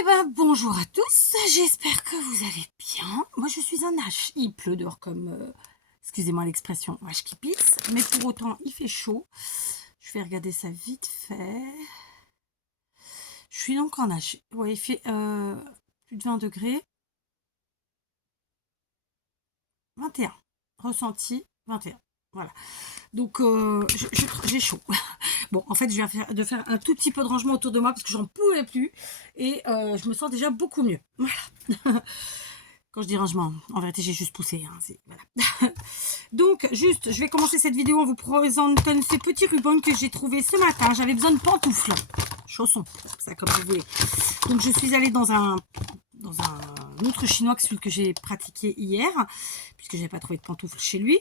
Eh ben, bonjour à tous, j'espère que vous allez bien. Moi, je suis un H. Il pleut dehors comme, excusez-moi l'expression, vache qui pisse. Mais pour autant, il fait chaud. Je vais regarder ça vite fait. Je suis donc en H. Ouais, il fait plus de 20 degrés. 21. Ressenti, 21. Voilà. Donc, j'ai chaud. Bon, en fait, je viens de faire un tout petit peu de rangement autour de moi parce que j'en pouvais plus. Et je me sens déjà beaucoup mieux. Voilà. Quand je dis rangement, en vérité, j'ai juste poussé. Hein, voilà. Donc, juste, je vais commencer cette vidéo en vous présentant ces petits rubans que j'ai trouvés ce matin. J'avais besoin de pantoufles. Chaussons, ça comme vous voulez. Donc, je suis allée dans un autre chinois que celui que j'ai pratiqué hier, puisque je n'avais pas trouvé de pantoufles chez lui.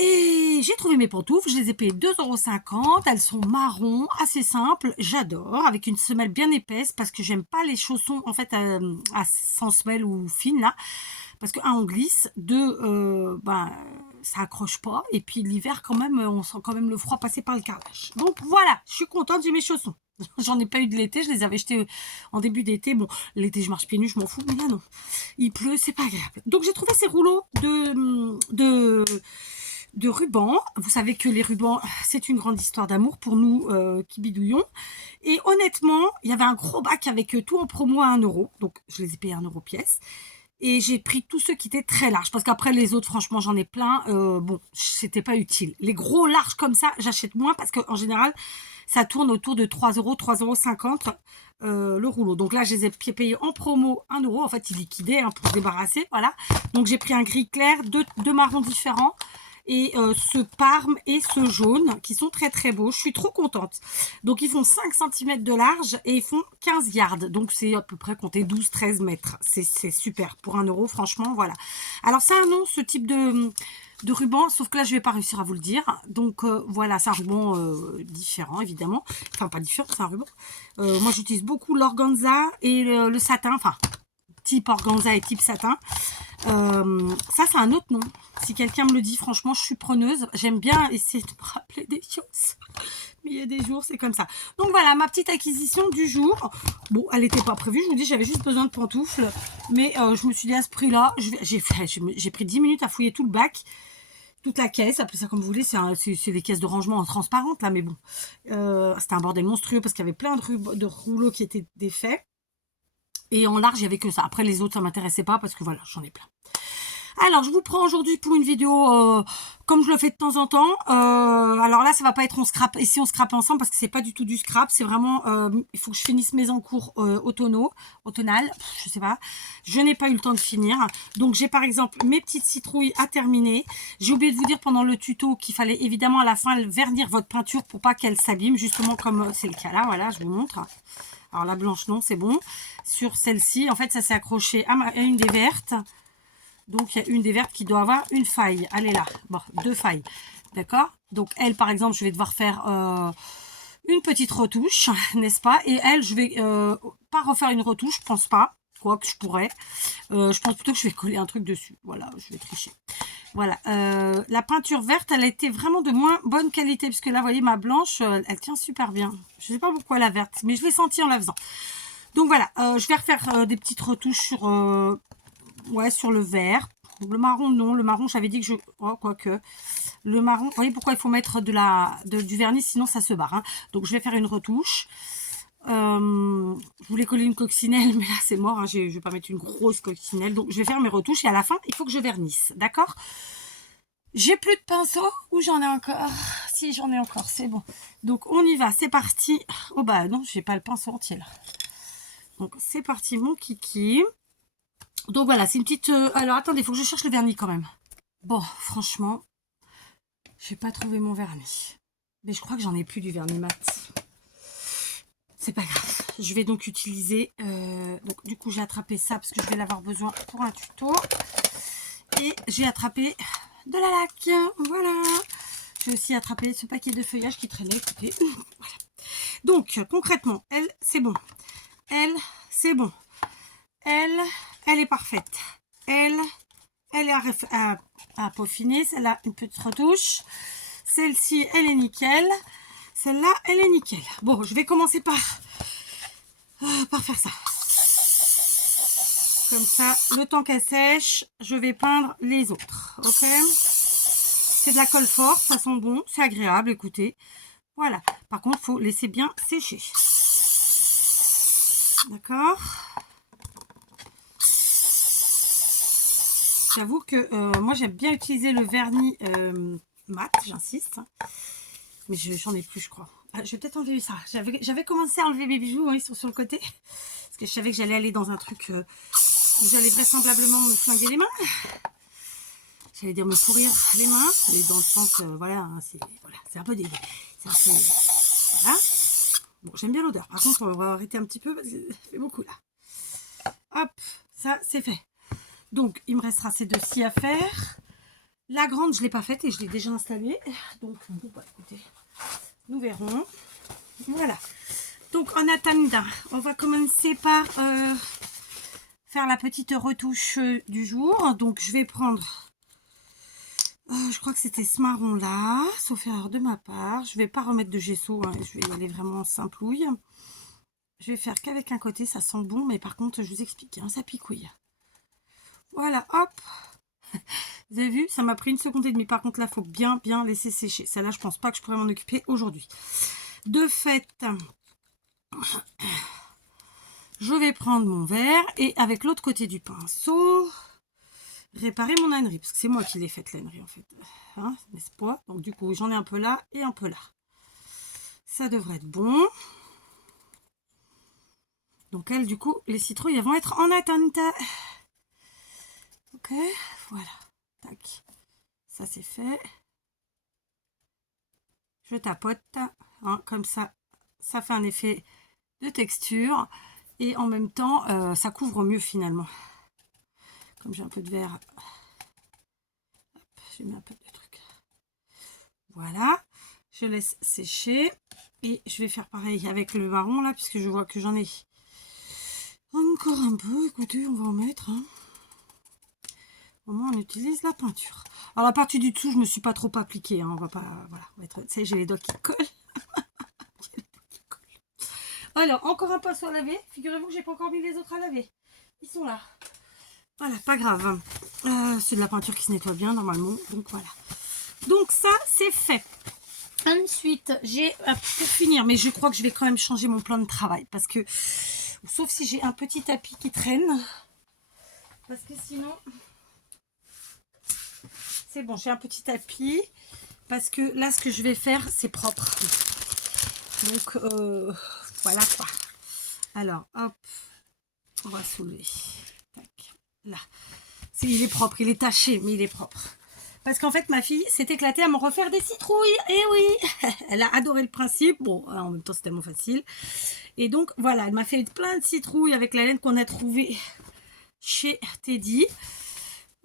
Et j'ai trouvé mes pantoufles, je les ai payées 2,50 €. Elles sont marron, assez simples, j'adore, avec une semelle bien épaisse parce que j'aime pas les chaussons en fait à sans semelle ou fine là. Parce que un, on glisse, deux, ça accroche pas, et puis l'hiver quand même, on sent quand même le froid passer par le carrelage. Donc voilà, je suis contente, j'ai mes chaussons. J'en ai pas eu de l'été, je les avais achetés en début d'été. Bon, l'été je marche pieds nus, je m'en fous, mais là non. Il pleut, c'est pas agréable. Donc j'ai trouvé ces rouleaux de rubans. Vous savez que les rubans, c'est une grande histoire d'amour pour nous qui bidouillons. Et honnêtement, il y avait un gros bac avec tout en promo à 1 €. Donc je les ai payés 1 € pièce. Et j'ai pris tous ceux qui étaient très larges. Parce qu'après les autres, franchement, j'en ai plein. Bon, c'était pas utile. Les gros larges comme ça, j'achète moins parce qu'en général, ça tourne autour de 3 €, 3,50 € le rouleau. Donc là, je les ai payés en promo 1 €. En fait, ils liquidaient hein, pour se débarrasser. Voilà. Donc j'ai pris un gris clair, deux marrons différents. Et ce parme et ce jaune qui sont très très beaux. Je suis trop contente. Donc ils font 5 cm de large et ils font 15 yards. Donc c'est à peu près compter 12-13 mètres. C'est super. Pour 1 €, franchement, voilà. Alors ça a un nom, ce type de ruban, sauf que là je vais pas réussir à vous le dire. Donc voilà, c'est un ruban différent évidemment. Enfin pas différent, c'est un ruban. Moi j'utilise beaucoup l'organza et le satin. Enfin type organza et type satin. Ça c'est un autre nom. Si quelqu'un me le dit, franchement, je suis preneuse. J'aime bien essayer de me rappeler des choses. Mais il y a des jours, c'est comme ça. Donc voilà, ma petite acquisition du jour. Bon, elle n'était pas prévue. Je vous dis, j'avais juste besoin de pantoufles. Mais je me suis dit à ce prix-là, j'ai pris 10 minutes à fouiller tout le bac. Toute la caisse, appelez ça comme vous voulez. C'est les caisses de rangement transparentes, là. Mais bon, c'était un bordel monstrueux parce qu'il y avait plein de rouleaux qui étaient défaits. Et en large, il n'y avait que ça. Après, les autres, ça ne m'intéressait pas parce que voilà, j'en ai plein. Alors, je vous prends aujourd'hui pour une vidéo comme je le fais de temps en temps. Alors là, ça va pas être on scrap. Et si on scrape ensemble, parce que c'est pas du tout du scrap. C'est vraiment, il faut que je finisse mes encours automnal. Je sais pas. Je n'ai pas eu le temps de finir. Donc, j'ai par exemple mes petites citrouilles à terminer. J'ai oublié de vous dire pendant le tuto qu'il fallait évidemment à la fin vernir votre peinture pour pas qu'elle s'abîme. Justement comme c'est le cas là. Voilà, je vous montre. Alors la blanche, non, c'est bon. Sur celle-ci, en fait, ça s'est accroché à une des vertes. Donc, il y a une des vertes qui doit avoir une faille. Elle est là. Bon, 2 failles. D'accord? Donc, elle, par exemple, je vais devoir faire une petite retouche, n'est-ce pas? Et elle, je vais pas refaire une retouche, je pense pas. Quoique je pourrais. Je pense plutôt que je vais coller un truc dessus. Voilà, je vais tricher. Voilà. La peinture verte, elle a été vraiment de moins bonne qualité. Parce que là, vous voyez, ma blanche, elle tient super bien. Je sais pas pourquoi la verte, mais je l'ai sentie en la faisant. Donc, voilà. Je vais refaire des petites retouches sur... ouais, sur le vert. Le marron, non. Le marron, j'avais dit que je... Oh, quoique. Le marron, vous voyez pourquoi il faut mettre du vernis, sinon ça se barre. Hein. Donc, je vais faire une retouche. Je voulais coller une coccinelle, mais là, c'est mort. Hein. Je ne vais pas mettre une grosse coccinelle. Donc, je vais faire mes retouches et à la fin, il faut que je vernisse. D'accord? J'ai plus de pinceau ou j'en ai encore? Si, j'en ai encore. C'est bon. Donc, on y va. C'est parti. Oh, bah non, j'ai pas le pinceau entier là. Donc, c'est parti, mon kiki. Donc voilà, c'est une petite... alors attendez, il faut que je cherche le vernis quand même. Bon, franchement, j'ai pas trouvé mon vernis. Mais je crois que j'en ai plus du vernis mat. C'est pas grave. Je vais donc utiliser... donc du coup, j'ai attrapé ça parce que je vais l'avoir besoin pour un tuto. Et j'ai attrapé de la laque. Voilà. J'ai aussi attrapé ce paquet de feuillage qui traînait. Écoutez, voilà. Donc, concrètement, elle, c'est bon. Elle, c'est bon. Elle est parfaite. Elle est à peaufiner. Celle-là, une petite retouche. Celle-ci, elle est nickel. Celle-là, elle est nickel. Bon, je vais commencer par faire ça. Comme ça, le temps qu'elle sèche, je vais peindre les autres. Ok? C'est de la colle forte, ça sent bon, c'est agréable, écoutez. Voilà. Par contre, il faut laisser bien sécher. D'accord? J'avoue que moi, j'aime bien utiliser le vernis mat, j'insiste. Mais j'en ai plus, je crois. Ah, je vais peut-être enlever ça. J'avais commencé à enlever mes bijoux, hein, ils sont sur le côté. Parce que je savais que j'allais aller dans un truc où j'allais vraisemblablement me flinguer les mains. J'allais dire me pourrir les mains. Mais dans le sens, voilà, hein, c'est un peu des... C'est un peu... Voilà. Bon, j'aime bien l'odeur. Par contre, on va arrêter un petit peu parce que ça fait beaucoup là. Hop, ça, c'est fait. Donc, il me restera ces deux-ci à faire. La grande, je ne l'ai pas faite et je l'ai déjà installée. Donc, bon, bah, écoutez, nous verrons. Voilà. Donc, en attendant, on va commencer par faire la petite retouche du jour. Donc, je vais prendre... je crois que c'était ce marron-là, sauf erreur de ma part. Je ne vais pas remettre de gesso, hein, je vais y aller vraiment simplouille. Je vais faire qu'avec un côté, ça sent bon, mais par contre, je vous explique, hein, ça picouille. Voilà, hop. Vous avez vu, ça m'a pris 1 seconde et demie. Par contre, là, il faut bien laisser sécher. Celle-là, je pense pas que je pourrais m'en occuper aujourd'hui. De fait, je vais prendre mon verre et avec l'autre côté du pinceau, réparer mon ânerie. Parce que c'est moi qui l'ai faite, l'ânerie, en fait. Hein, n'est-ce pas? Donc, du coup, j'en ai un peu là et un peu là. Ça devrait être bon. Donc, elles, du coup, les citrouilles, elles vont être en attente. Ok, voilà. Tac. Ça, c'est fait. Je tapote. Hein, comme ça, ça fait un effet de texture. Et en même temps, ça couvre mieux, finalement. Comme j'ai un peu de verre. J'ai mis un peu de truc. Voilà. Je laisse sécher. Et je vais faire pareil avec le marron, là, puisque je vois que j'en ai encore un peu. Écoutez, on va en mettre. Hein. Au moins, on utilise la peinture. Alors, la partie du dessous, je ne me suis pas trop appliquée. Hein. On va pas... Voilà. On va être... Ça y est, j'ai les doigts qui collent. Alors, encore un pinceau à laver. Figurez-vous que j'ai pas encore mis les autres à laver. Ils sont là. Voilà, pas grave. C'est de la peinture qui se nettoie bien, normalement. Donc, voilà. Donc, ça, c'est fait. Ensuite, j'ai... pour finir, mais je crois que je vais quand même changer mon plan de travail. Parce que... Sauf si j'ai un petit tapis qui traîne. Parce que sinon... C'est bon, j'ai un petit tapis. Parce que là, ce que je vais faire, c'est propre. Donc, voilà quoi. Alors, hop. On va soulever. Tac. Là. Il est propre, il est taché, mais il est propre. Parce qu'en fait, ma fille s'est éclatée à me refaire des citrouilles. Et oui, elle a adoré le principe. Bon, en même temps, c'est tellement facile. Et donc, voilà, elle m'a fait plein de citrouilles avec la laine qu'on a trouvée chez Teddy.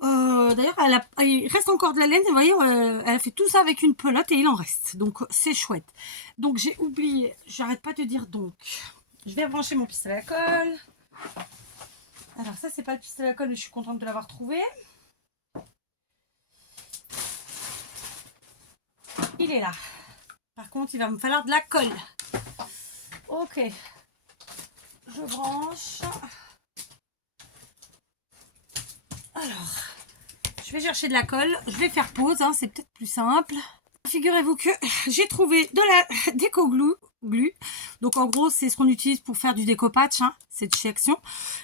D'ailleurs, il reste encore de la laine. Vous voyez, elle a fait tout ça avec une pelote et il en reste. Donc, c'est chouette. Donc, j'ai oublié. J'arrête pas de dire donc. Je vais brancher mon pistolet à colle. Alors, ça, c'est pas le pistolet à colle, mais je suis contente de l'avoir trouvé. Il est là. Par contre, il va me falloir de la colle. Ok. Je branche. Alors, je vais chercher de la colle. Je vais faire pause, hein, c'est peut-être plus simple. Figurez-vous que j'ai trouvé de la déco glue. Donc, en gros, c'est ce qu'on utilise pour faire du découpage. Hein, c'est de chez Action.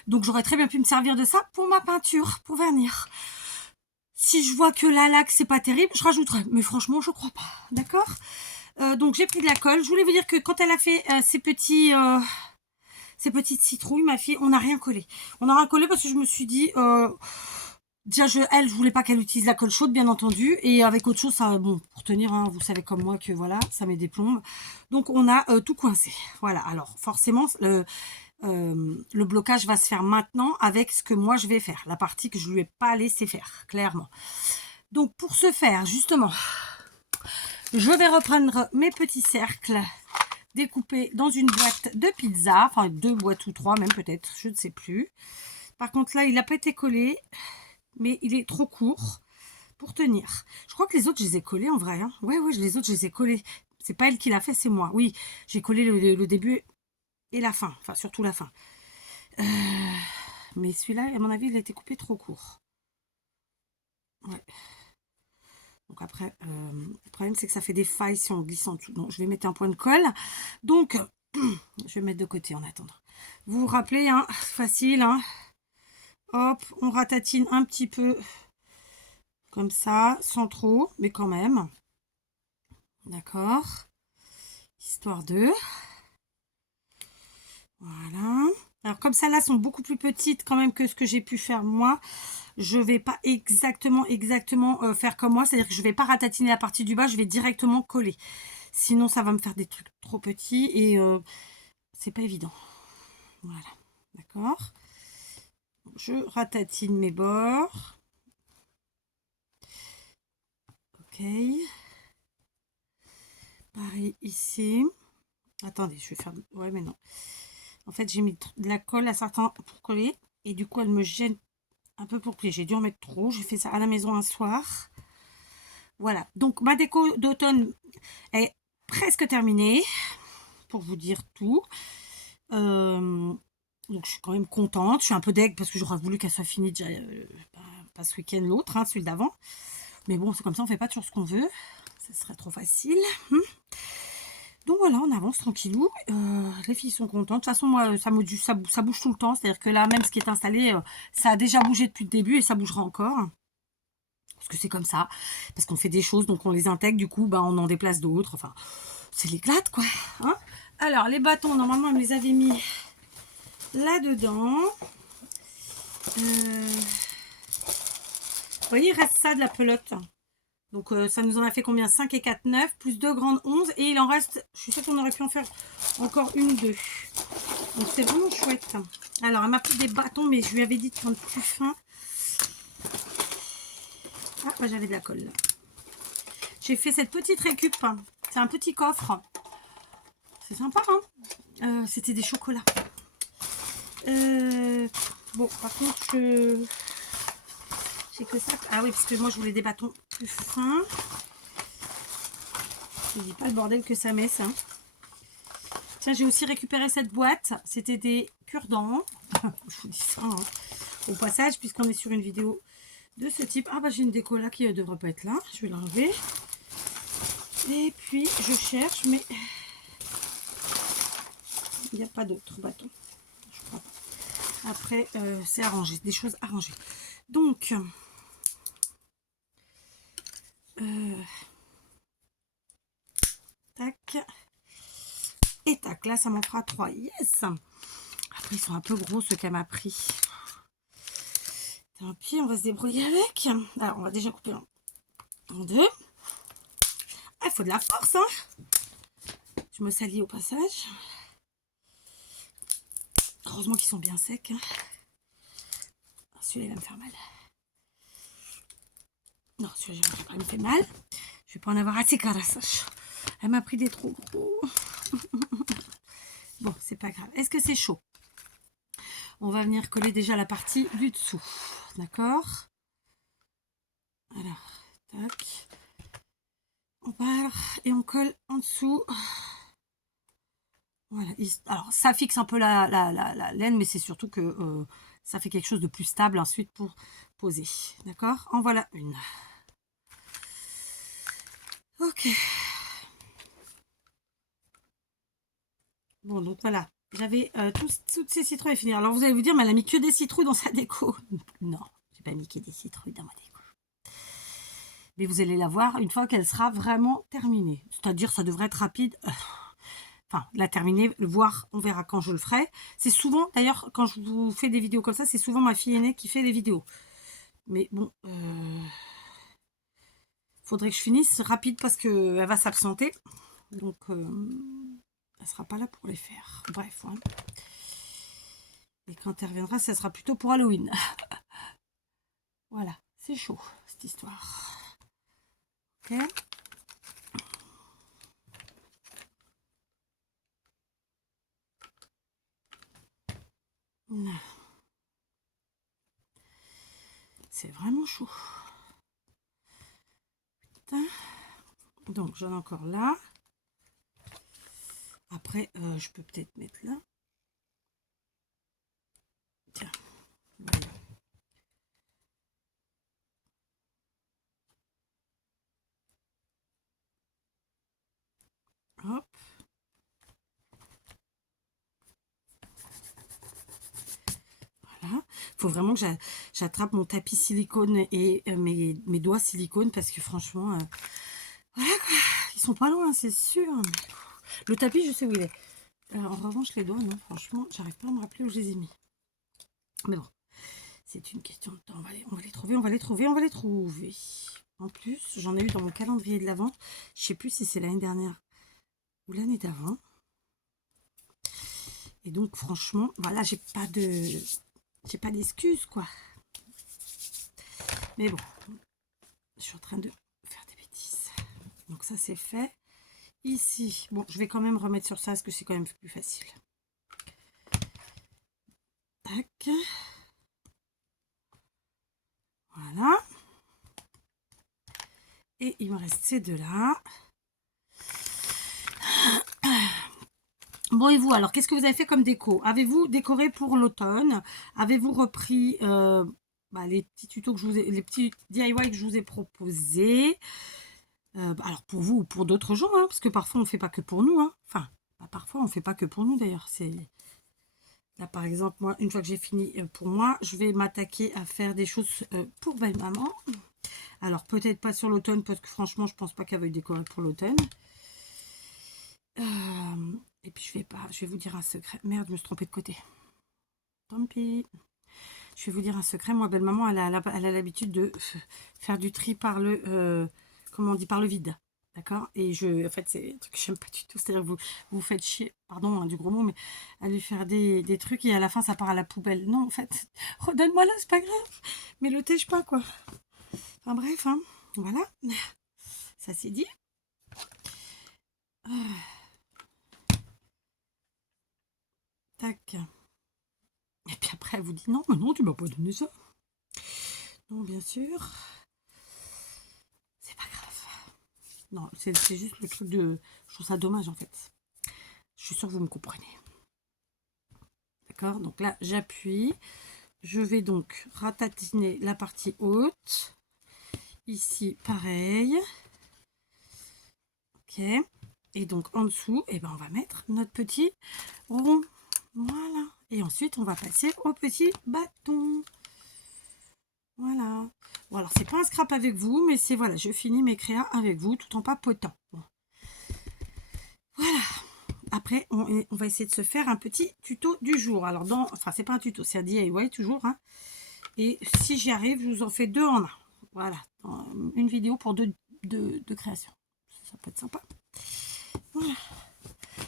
Donc, j'aurais très bien pu me servir de ça pour ma peinture, pour vernir. Si je vois que la laque, c'est pas terrible, je rajouterai. Mais franchement, je crois pas. D'accord? Donc, j'ai pris de la colle. Je voulais vous dire que quand elle a fait ces petites citrouilles, ma fille, on n'a rien collé. On n'a rien collé parce que je me suis dit... déjà, je voulais pas qu'elle utilise la colle chaude, bien entendu. Et avec autre chose, ça, bon, pour tenir, hein, vous savez comme moi que voilà, ça met des plombes. Donc, on a tout coincé. Voilà. Alors, forcément, le blocage va se faire maintenant avec ce que moi, je vais faire. La partie que je lui ai pas laissé faire, clairement. Donc, pour ce faire, justement, je vais reprendre mes petits cercles découpés dans une boîte de pizza. Enfin, 2 boîtes ou 3 même peut-être, je ne sais plus. Par contre, là, il n'a pas été collé. Mais il est trop court pour tenir. Je crois que les autres, je les ai collés en vrai. Hein. Ouais, les autres, je les ai collés. C'est pas elle qui l'a fait, c'est moi. Oui, j'ai collé le début et la fin. Enfin, surtout la fin. Mais Mais celui-là, à mon avis, il a été coupé trop court. Ouais. Donc après, le problème, c'est que ça fait des failles si on glisse en dessous. Donc, je vais mettre un point de colle. Donc, je vais mettre de côté en attendant. Vous vous rappelez, hein, facile, hein. Hop, on ratatine un petit peu comme ça, sans trop, mais quand même. D'accord. Histoire de... Voilà. Alors comme celles-là sont beaucoup plus petites quand même que ce que j'ai pu faire moi, je vais pas exactement faire comme moi. C'est-à-dire que je vais pas ratatiner la partie du bas, je vais directement coller. Sinon ça va me faire des trucs trop petits et c'est pas évident. Voilà. D'accord. Je ratatine mes bords. Ok. Pareil ici. Attendez, je vais faire... Ouais, mais non. En fait, j'ai mis de la colle à certains pour coller. Et du coup, elle me gêne un peu pour plier. J'ai dû en mettre trop. J'ai fait ça à la maison un soir. Voilà. Donc, ma déco d'automne est presque terminée. Pour vous dire tout. Donc, je suis quand même contente. Je suis un peu deg parce que j'aurais voulu qu'elle soit finie déjà, pas ce week-end, l'autre, hein, celui d'avant. Mais bon, c'est comme ça, on fait pas toujours ce qu'on veut. Ce serait trop facile. Donc voilà, on avance tranquillou. Les filles sont contentes. De toute façon, moi, ça bouge tout le temps. C'est-à-dire que là, même ce qui est installé, ça a déjà bougé depuis le début et ça bougera encore. Parce que c'est comme ça. Parce qu'on fait des choses, donc on les intègre. Du coup, bah, on en déplace d'autres. Enfin, c'est l'éclate, quoi. Hein. Alors, les bâtons, normalement, elle me les avait mis là-dedans. Vous voyez, il reste ça de la pelote. Donc ça nous en a fait combien? 5 et 4, 9, plus 2 grandes 11. Et il en reste, je suis sûre qu'on aurait pu en faire encore une ou deux. Donc c'est vraiment chouette. Alors elle m'a pris des bâtons, mais je lui avais dit de prendre plus fin. Ah, bah, j'avais de la colle là. J'ai fait cette petite récup. C'est un petit coffre. C'est sympa, hein. C'était des chocolats. Bon, par contre, j'ai que ça. Ah oui, parce que moi je voulais des bâtons plus fins. Je dis pas le bordel que ça met, ça. Tiens, j'ai aussi récupéré cette boîte. C'était des cure-dents. Je vous dis ça, hein, au passage, puisqu'on est sur une vidéo de ce type. Ah bah j'ai une déco là qui ne devrait pas être là. Je vais l'enlever. Et puis je cherche, mais il n'y a pas d'autres bâtons. Je crois pas. Après, c'est arrangé, des choses arrangées. Donc, tac. Et tac, là ça m'en fera 3. Yes! Après, ils sont un peu gros ceux qu'elle m'a pris. Tant pis, on va se débrouiller avec. Alors, on va déjà couper en deux. Ah, il faut de la force, hein. Je me salis au passage. Heureusement qu'ils sont bien secs. Celui-là, il va me faire mal. Non, celui-là, il me fait mal. Je vais pas en avoir assez, carassage. Elle m'a pris des trop gros. Bon, c'est pas grave. Est-ce que c'est chaud? On va venir coller déjà la partie du dessous. D'accord? Alors, tac. On part et on colle en dessous. Voilà. Alors, ça fixe un peu la laine, mais c'est surtout que ça fait quelque chose de plus stable ensuite pour poser. D'accord? En voilà une. Ok. Bon, donc voilà. J'avais toutes ces citrouilles à finir. Alors, vous allez vous dire, mais elle a mis que des citrouilles dans sa déco. Non, j'ai pas mis que des citrouilles dans ma déco. Mais vous allez la voir une fois qu'elle sera vraiment terminée. C'est-à-dire, ça devrait être rapide. Enfin, la terminer, le voir, on verra quand je le ferai. C'est souvent, d'ailleurs, quand je vous fais des vidéos comme ça, c'est souvent ma fille aînée qui fait des vidéos. Mais bon, faudrait que je finisse rapide parce qu'elle va s'absenter. Donc, elle sera pas là pour les faire. Bref, hein. Et quand elle reviendra, ça sera plutôt pour Halloween. Voilà, c'est chaud, cette histoire. Ok. C'est vraiment chaud. Putain. Donc, j'en ai encore là. Après, je peux peut-être mettre là. Tiens, faut vraiment que j'attrape mon tapis silicone et mes doigts silicone parce que franchement, voilà quoi, ils sont pas loin, c'est sûr. Le tapis, je sais où il est. En revanche, les doigts, non, franchement, j'arrive pas à me rappeler où je les ai mis. Mais bon, c'est une question de temps. On va les trouver, on va les trouver, on va les trouver. En plus, j'en ai eu dans mon calendrier de l'Avent. Je sais plus si c'est l'année dernière ou l'année d'avant. Et donc, franchement, voilà, j'ai pas d'excuses, quoi. Mais bon, je suis en train de faire des bêtises. Donc ça, c'est fait. Ici, bon, je vais quand même remettre sur ça parce que c'est quand même plus facile. Tac. Voilà. Et il me reste ces deux-là. Bon, et vous, alors, qu'est-ce que vous avez fait comme déco? Avez-vous décoré pour l'automne? Avez-vous repris les petits tutos que je vous ai, les petits DIY que je vous ai proposés? Alors, pour vous ou pour d'autres gens, hein, parce que parfois, on ne fait pas que pour nous. Hein. Enfin, parfois, on ne fait pas que pour nous, d'ailleurs. Là, par exemple, moi, une fois que j'ai fini pour moi, je vais m'attaquer à faire des choses pour belle-maman. Alors, peut-être pas sur l'automne, parce que franchement, je pense pas qu'elle veuille décorer pour l'automne. Et puis, je vais vous dire un secret. Merde, je me suis trompée de côté. Tant pis. Je vais vous dire un secret. Moi, belle-maman, elle a l'habitude de faire du tri par le... comment on dit? Par le vide. D'accord? Et en fait, c'est un truc que j'aime pas du tout. C'est-à-dire que vous faites chier, pardon du gros mot, mais à lui faire des trucs et à la fin, ça part à la poubelle. Non, en fait, redonne-moi là, c'est pas grave. Mais le tèche pas, quoi. Enfin bref, hein. Voilà. Ça c'est dit. Tac. Et puis après, elle vous dit non, mais non, tu m'as pas donné ça. Non, bien sûr. C'est pas grave. Non, c'est juste le truc de... Je trouve ça dommage, en fait. Je suis sûre que vous me comprenez. D'accord? Donc là, j'appuie. Je vais donc ratatiner la partie haute. Ici, pareil. Ok. Et donc, en dessous, eh ben, on va mettre notre petit rond. Voilà. Et ensuite, on va passer au petit bâton. Voilà. Bon, alors, c'est pas un scrap avec vous, mais c'est, voilà, je finis mes créas avec vous, tout en papotant. Bon. Voilà. Après, on va essayer de se faire un petit tuto du jour. Alors, enfin, c'est pas un tuto, c'est un DIY toujours. Hein. Et si j'y arrive, je vous en fais deux en un. Voilà. Une vidéo pour deux créations. Ça peut être sympa. Voilà.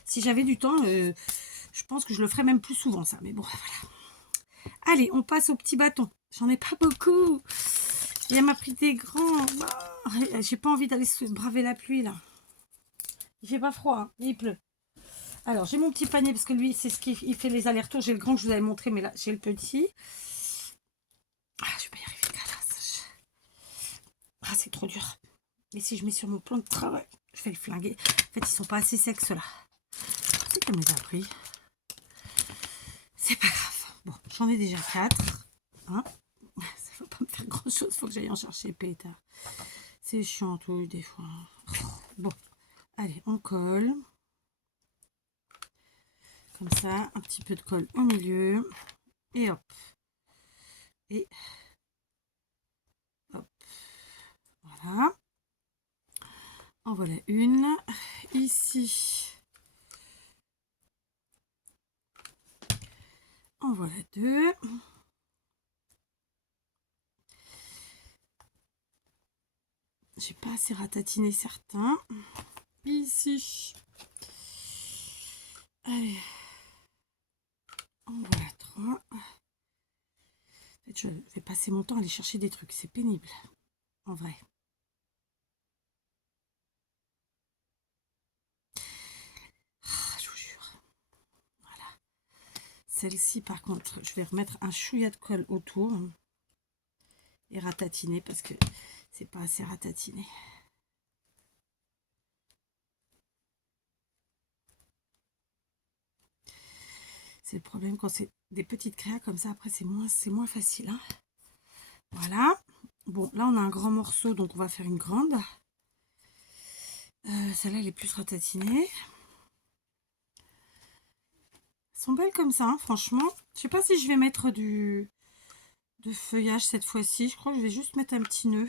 Si j'avais du temps, je pense que je le ferais même plus souvent, ça. Mais bon, voilà. Allez, on passe au petit bâton. J'en ai pas beaucoup. Et elle m'a pris des grands. Oh, j'ai pas envie d'aller se braver la pluie, là. Il fait pas froid, hein, il pleut. Alors, j'ai mon petit panier, parce que lui, c'est ce qu'il fait les allers-retours. J'ai le grand que je vous avais montré, mais là, j'ai le petit. Ah, je vais pas y arriver, calasse. Ah, c'est trop dur. Et si je mets sur mon plan de travail, je vais le flinguer. En fait, ils sont pas assez secs, ceux-là. C'est comme les a pris. C'est pas grave. Bon, j'en ai déjà 4. Hein, ça va pas me faire grand-chose. Faut que j'aille en chercher pétard. C'est chiant, tout, des fois. Bon, allez, on colle. Comme ça, un petit peu de colle au milieu. Et hop. Et hop. Voilà. En voilà une. Ici. En voilà deux. J'ai pas assez ratatiné certains. Ici. Allez. En voilà trois. En fait, je vais passer mon temps à aller chercher des trucs. C'est pénible. En vrai. Ah, je vous jure. Voilà. Celle-ci, par contre, je vais remettre un chouïa de colle autour. Et ratatiner parce que c'est pas assez ratatiné. C'est le problème quand c'est des petites créas comme ça. Après, c'est moins facile. Hein. Voilà. Bon, là, on a un grand morceau, donc on va faire une grande. Celle-là, elle est plus ratatinée. Elles sont belles comme ça, hein, franchement. Je sais pas si je vais mettre du de feuillage cette fois-ci. Je crois que je vais juste mettre un petit nœud.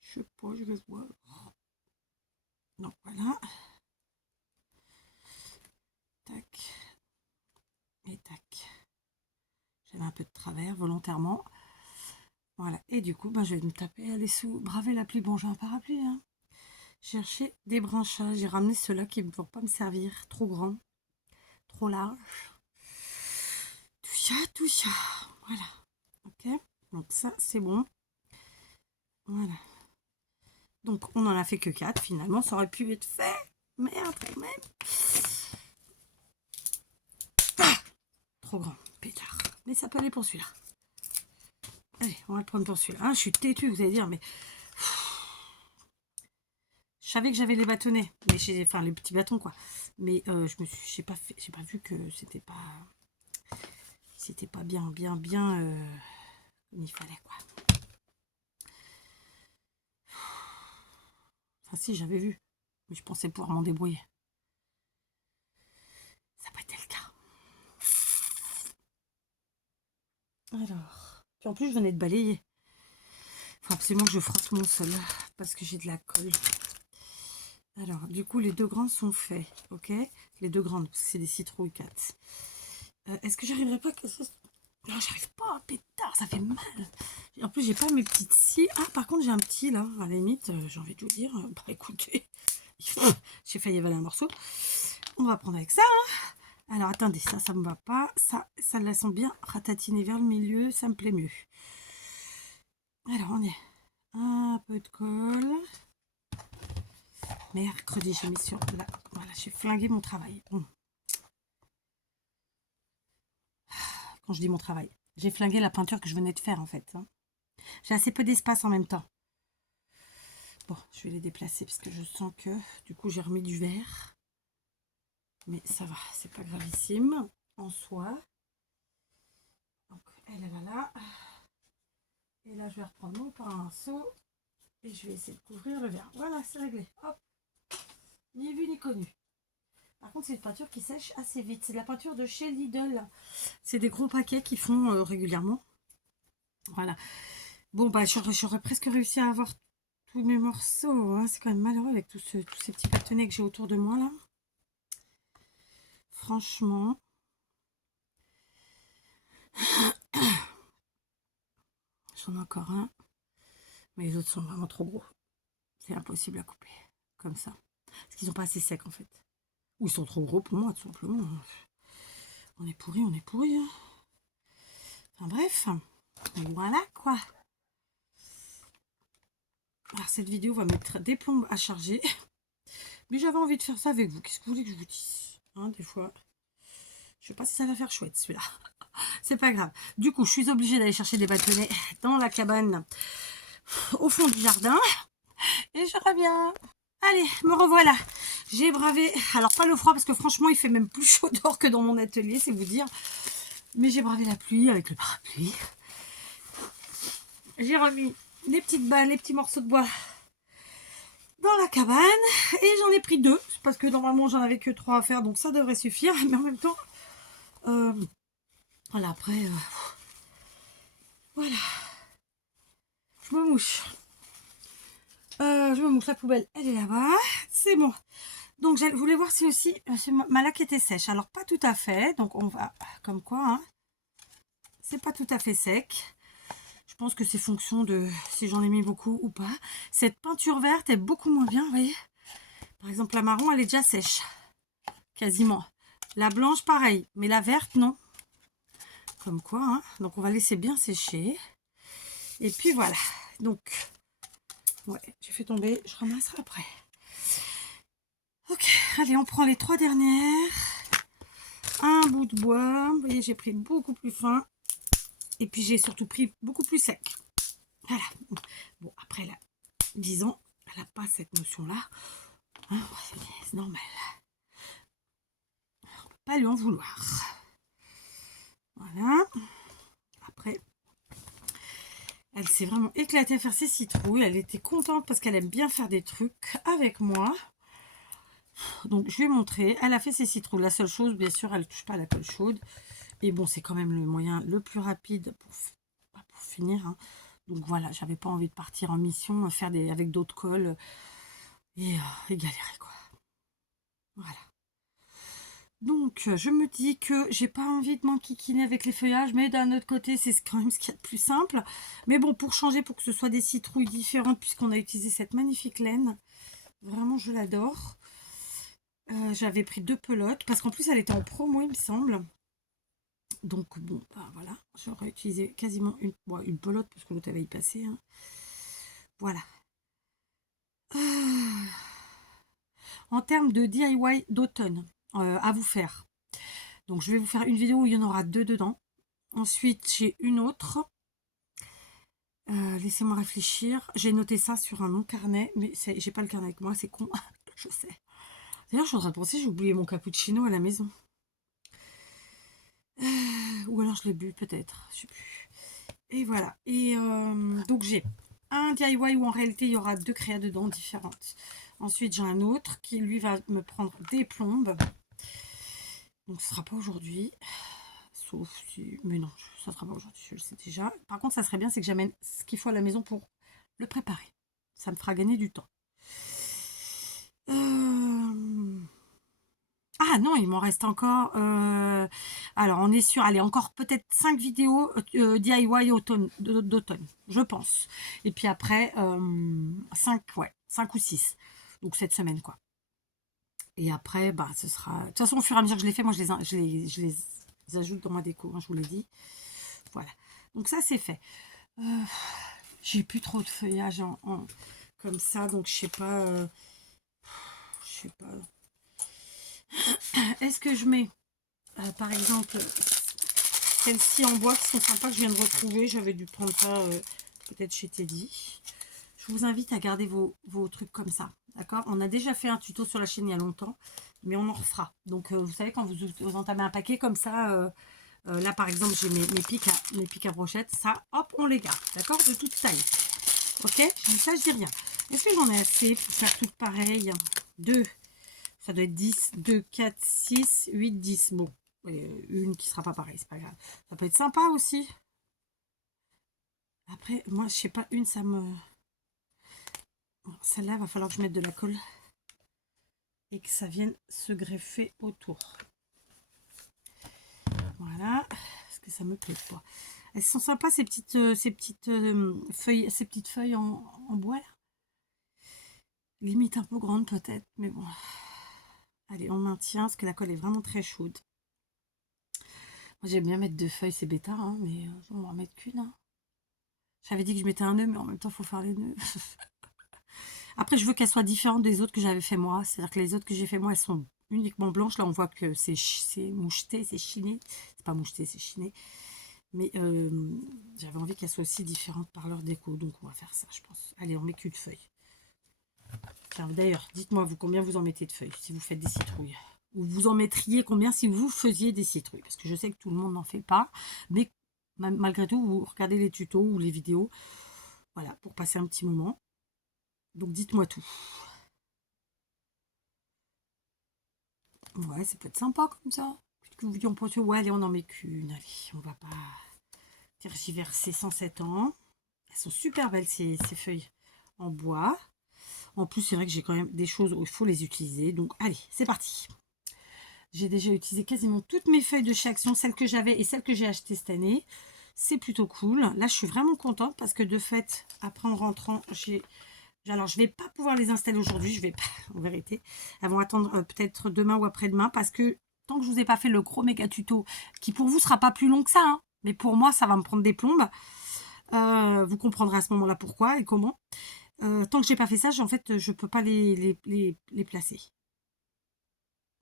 Je sais pas, je vais voir. Donc voilà. Tac. Et tac. J'avais un peu de travers volontairement. Voilà. Et du coup, je vais me taper, aller sous, braver la pluie. Bon, j'ai un parapluie, hein. Chercher des branchages. J'ai ramené ceux-là qui ne vont pas me servir. Trop grand. Trop large. Tout ça. Voilà. Ok. Donc ça, c'est bon. Voilà. Donc, on n'en a fait que 4. Finalement, ça aurait pu être fait. Merde, quand même. Ah, trop grand. Pétard. Mais ça peut aller pour celui-là. Allez, on va le prendre pour celui-là. Hein, je suis têtue, vous allez dire, mais... Je savais que j'avais les bâtonnets. Mais enfin, les petits bâtons, quoi. Mais j'ai pas vu que c'était pas... C'était pas bien comme il fallait, quoi. Enfin, si, j'avais vu. Mais je pensais pouvoir m'en débrouiller. Ça n'a pas été le cas. Alors. Puis en plus, je venais de balayer. Faut absolument que je frotte mon sol. Parce que j'ai de la colle. Alors, du coup, les 2 grandes sont faits. Ok. Les 2 grandes, parce que c'est des citrouilles 4. Est-ce que j'arriverai pas que... Non, j'arrive pas, pétard, ça fait mal. En plus, j'ai pas mes petites scies. Ah, par contre, j'ai un petit, là, à la limite, j'ai envie de vous dire. Bah, écoutez, j'ai failli avaler un morceau. On va prendre avec ça, hein. Alors, attendez, ça me va pas. Ça la sent bien ratatiner vers le milieu, ça me plaît mieux. Alors, on y est. Un peu de colle. Mercredi, j'ai mis sur là. Voilà, j'ai flingué mon travail. Bon. Quand je dis mon travail, j'ai flingué la peinture que je venais de faire, en fait, hein. J'ai assez peu d'espace en même temps. Bon, je vais les déplacer parce que je sens que du coup j'ai remis du vert. Mais ça va, c'est pas gravissime en soi. Donc elle est là. Et là je vais reprendre mon pinceau et je vais essayer de couvrir le vert. Voilà, c'est réglé. Hop. Ni vu ni connu. Par contre, c'est une peinture qui sèche assez vite. C'est de la peinture de chez Lidl. C'est des gros paquets qui font régulièrement. Voilà. Bon, j'aurais presque réussi à avoir tous mes morceaux, hein. C'est quand même malheureux avec tous ces petits bâtonnets que j'ai autour de moi là. Franchement. J'en ai encore un. Mais les autres sont vraiment trop gros. C'est impossible à couper. Comme ça. Parce qu'ils sont pas assez secs en fait. Ou ils sont trop gros pour moi, tout simplement. On est pourri, on est pourri. Hein. Enfin bref. Voilà quoi. Alors cette vidéo va mettre des plombes à charger. Mais j'avais envie de faire ça avec vous. Qu'est-ce que vous voulez que je vous dise, hein, des fois. Je sais pas si ça va faire chouette celui-là. C'est pas grave. Du coup, je suis obligée d'aller chercher des bâtonnets dans la cabane au fond du jardin. Et je reviens. Allez, me revoilà. J'ai bravé, alors pas le froid parce que franchement il fait même plus chaud dehors que dans mon atelier, c'est vous dire. Mais j'ai bravé la pluie avec le parapluie. J'ai remis les petites balles, les petits morceaux de bois dans la cabane. Et j'en ai pris 2, parce que normalement j'en avais que 3 à faire, donc ça devrait suffire. Mais en même temps, voilà, après, voilà. Je me mouche. La poubelle, elle est là-bas. C'est bon. Donc, je voulais voir si aussi ma laque était sèche. Alors, pas tout à fait. Donc, on va... Comme quoi, hein. C'est pas tout à fait sec. Je pense que c'est fonction de si j'en ai mis beaucoup ou pas. Cette peinture verte est beaucoup moins bien, vous voyez. Par exemple, la marron, elle est déjà sèche. Quasiment. La blanche, pareil. Mais la verte, non. Comme quoi, hein. Donc, on va laisser bien sécher. Et puis, voilà. Donc, ouais, j'ai fait tomber. Je ramasserai après. Ok, allez, on prend les 3 dernières. Un bout de bois. Vous voyez, j'ai pris beaucoup plus fin. Et puis, j'ai surtout pris beaucoup plus sec. Voilà. Bon, après, là, disons, elle n'a pas cette notion-là. Hein, c'est normal. On ne peut pas lui en vouloir. Voilà. Après, elle s'est vraiment éclatée à faire ses citrouilles. Elle était contente parce qu'elle aime bien faire des trucs avec moi. Donc, je vais montrer. Elle a fait ses citrouilles. La seule chose, bien sûr, elle ne touche pas à la colle chaude. Et bon, c'est quand même le moyen le plus rapide pour finir. Hein. Donc voilà, j'avais pas envie de partir en mission, faire avec d'autres colles et galérer, quoi. Voilà. Donc, je me dis que j'ai pas envie de m'enquiquiner avec les feuillages, mais d'un autre côté, c'est quand même ce qu'il y a de plus simple. Mais bon, pour changer, pour que ce soit des citrouilles différentes, puisqu'on a utilisé cette magnifique laine, vraiment, je l'adore. J'avais pris 2 pelotes, parce qu'en plus, elle était en promo, il me semble. Donc, bon, bah, voilà, j'aurais utilisé quasiment une pelote, parce que l'autre avait y passé. Hein. Voilà. En termes de DIY d'automne, à vous faire. Donc, je vais vous faire une vidéo où il y en aura 2 dedans. Ensuite, j'ai une autre. Laissez-moi réfléchir. J'ai noté ça sur un long carnet, mais j'ai pas le carnet avec moi, c'est con. Je sais. D'ailleurs, je suis en train de penser, j'ai oublié mon cappuccino à la maison. Ou alors je l'ai bu, peut-être. Je sais plus. Et voilà. Et donc, j'ai un DIY où en réalité, il y aura 2 créas dedans différentes. Ensuite, j'ai un autre qui, lui, va me prendre des plombes. Donc, ce sera pas aujourd'hui. Sauf si... Mais non, ça sera pas aujourd'hui, je le sais déjà. Par contre, ça serait bien, c'est que j'amène ce qu'il faut à la maison pour le préparer. Ça me fera gagner du temps. Ah non, il m'en reste encore. Alors, on est sur, allez, encore peut-être 5 vidéos DIY d'automne, je pense. Et puis après, 5, ouais, 5 ou 6. Donc cette semaine, quoi. Et après, bah, ce sera... De toute façon, au fur et à mesure que je les fais, moi, je les ajoute dans ma déco, hein, je vous l'ai dit. Voilà. Donc ça, c'est fait. J'ai plus trop de feuillage comme ça, donc je sais pas... je sais pas... Est-ce que je mets, par exemple, celles-ci en bois qui sont sympas que je viens de retrouver. J'avais dû prendre ça peut-être chez Teddy. Je vous invite à garder vos trucs comme ça. D'accord? On a déjà fait un tuto sur la chaîne il y a longtemps, mais on en refera. Donc, vous savez, quand vous entamez un paquet comme ça, là, par exemple, j'ai mes pics à brochettes. Ça, hop, on les garde. D'accord? De toute taille. Ok? Ça, je dis rien. Est-ce que j'en ai assez pour faire tout pareil? 2. Ça doit être 10, 2, 4, 6, 8, 10. Bon, une qui sera pas pareille, c'est pas grave. Ça peut être sympa aussi. Après, moi, je sais pas, une, ça me... Bon, celle-là, va falloir que je mette de la colle. Et que ça vienne se greffer autour. Voilà. Parce que ça me plaît pas. Elles sont sympas, ces petites feuilles en bois, là. Limite un peu grande, peut-être. Mais bon. Allez, on maintient, parce que la colle est vraiment très chaude. Moi, j'aime bien mettre 2 feuilles, c'est bêta, hein, mais on va en mettre qu'une. Hein. J'avais dit que je mettais un nœud, mais en même temps, il faut faire les nœuds. Après, je veux qu'elles soient différentes des autres que j'avais fait moi. C'est-à-dire que les autres que j'ai fait moi, elles sont uniquement blanches. Là, on voit que c'est moucheté, c'est chiné. C'est pas moucheté, c'est chiné. Mais j'avais envie qu'elles soient aussi différentes par leur déco. Donc, on va faire ça, je pense. Allez, on met qu'une feuille. D'ailleurs, dites-moi, vous, combien vous en mettez de feuilles si vous faites des citrouilles? Ou vous en mettriez combien si vous faisiez des citrouilles? Parce que je sais que tout le monde n'en fait pas. Mais malgré tout, vous regardez les tutos ou les vidéos. Voilà, pour passer un petit moment. Donc, dites-moi tout. Ouais, ça peut être sympa comme ça. Que vous pensez, ouais, allez, on en met qu'une. Allez, on va pas tergiverser 107 ans. Elles sont super belles, ces feuilles en bois. En plus, c'est vrai que j'ai quand même des choses où il faut les utiliser. Donc, allez, c'est parti. J'ai déjà utilisé quasiment toutes mes feuilles de chez Action, celles que j'avais et celles que j'ai achetées cette année. C'est plutôt cool. Là, je suis vraiment contente parce que de fait, après en rentrant, alors, je ne vais pas pouvoir les installer aujourd'hui, je vais pas, en vérité. Elles vont attendre peut-être demain ou après-demain parce que tant que je ne vous ai pas fait le gros méga tuto, qui pour vous sera pas plus long que ça, hein, mais pour moi, ça va me prendre des plombes. Vous comprendrez à ce moment-là pourquoi et comment. Tant que j'ai pas fait ça, en fait, je peux pas les placer.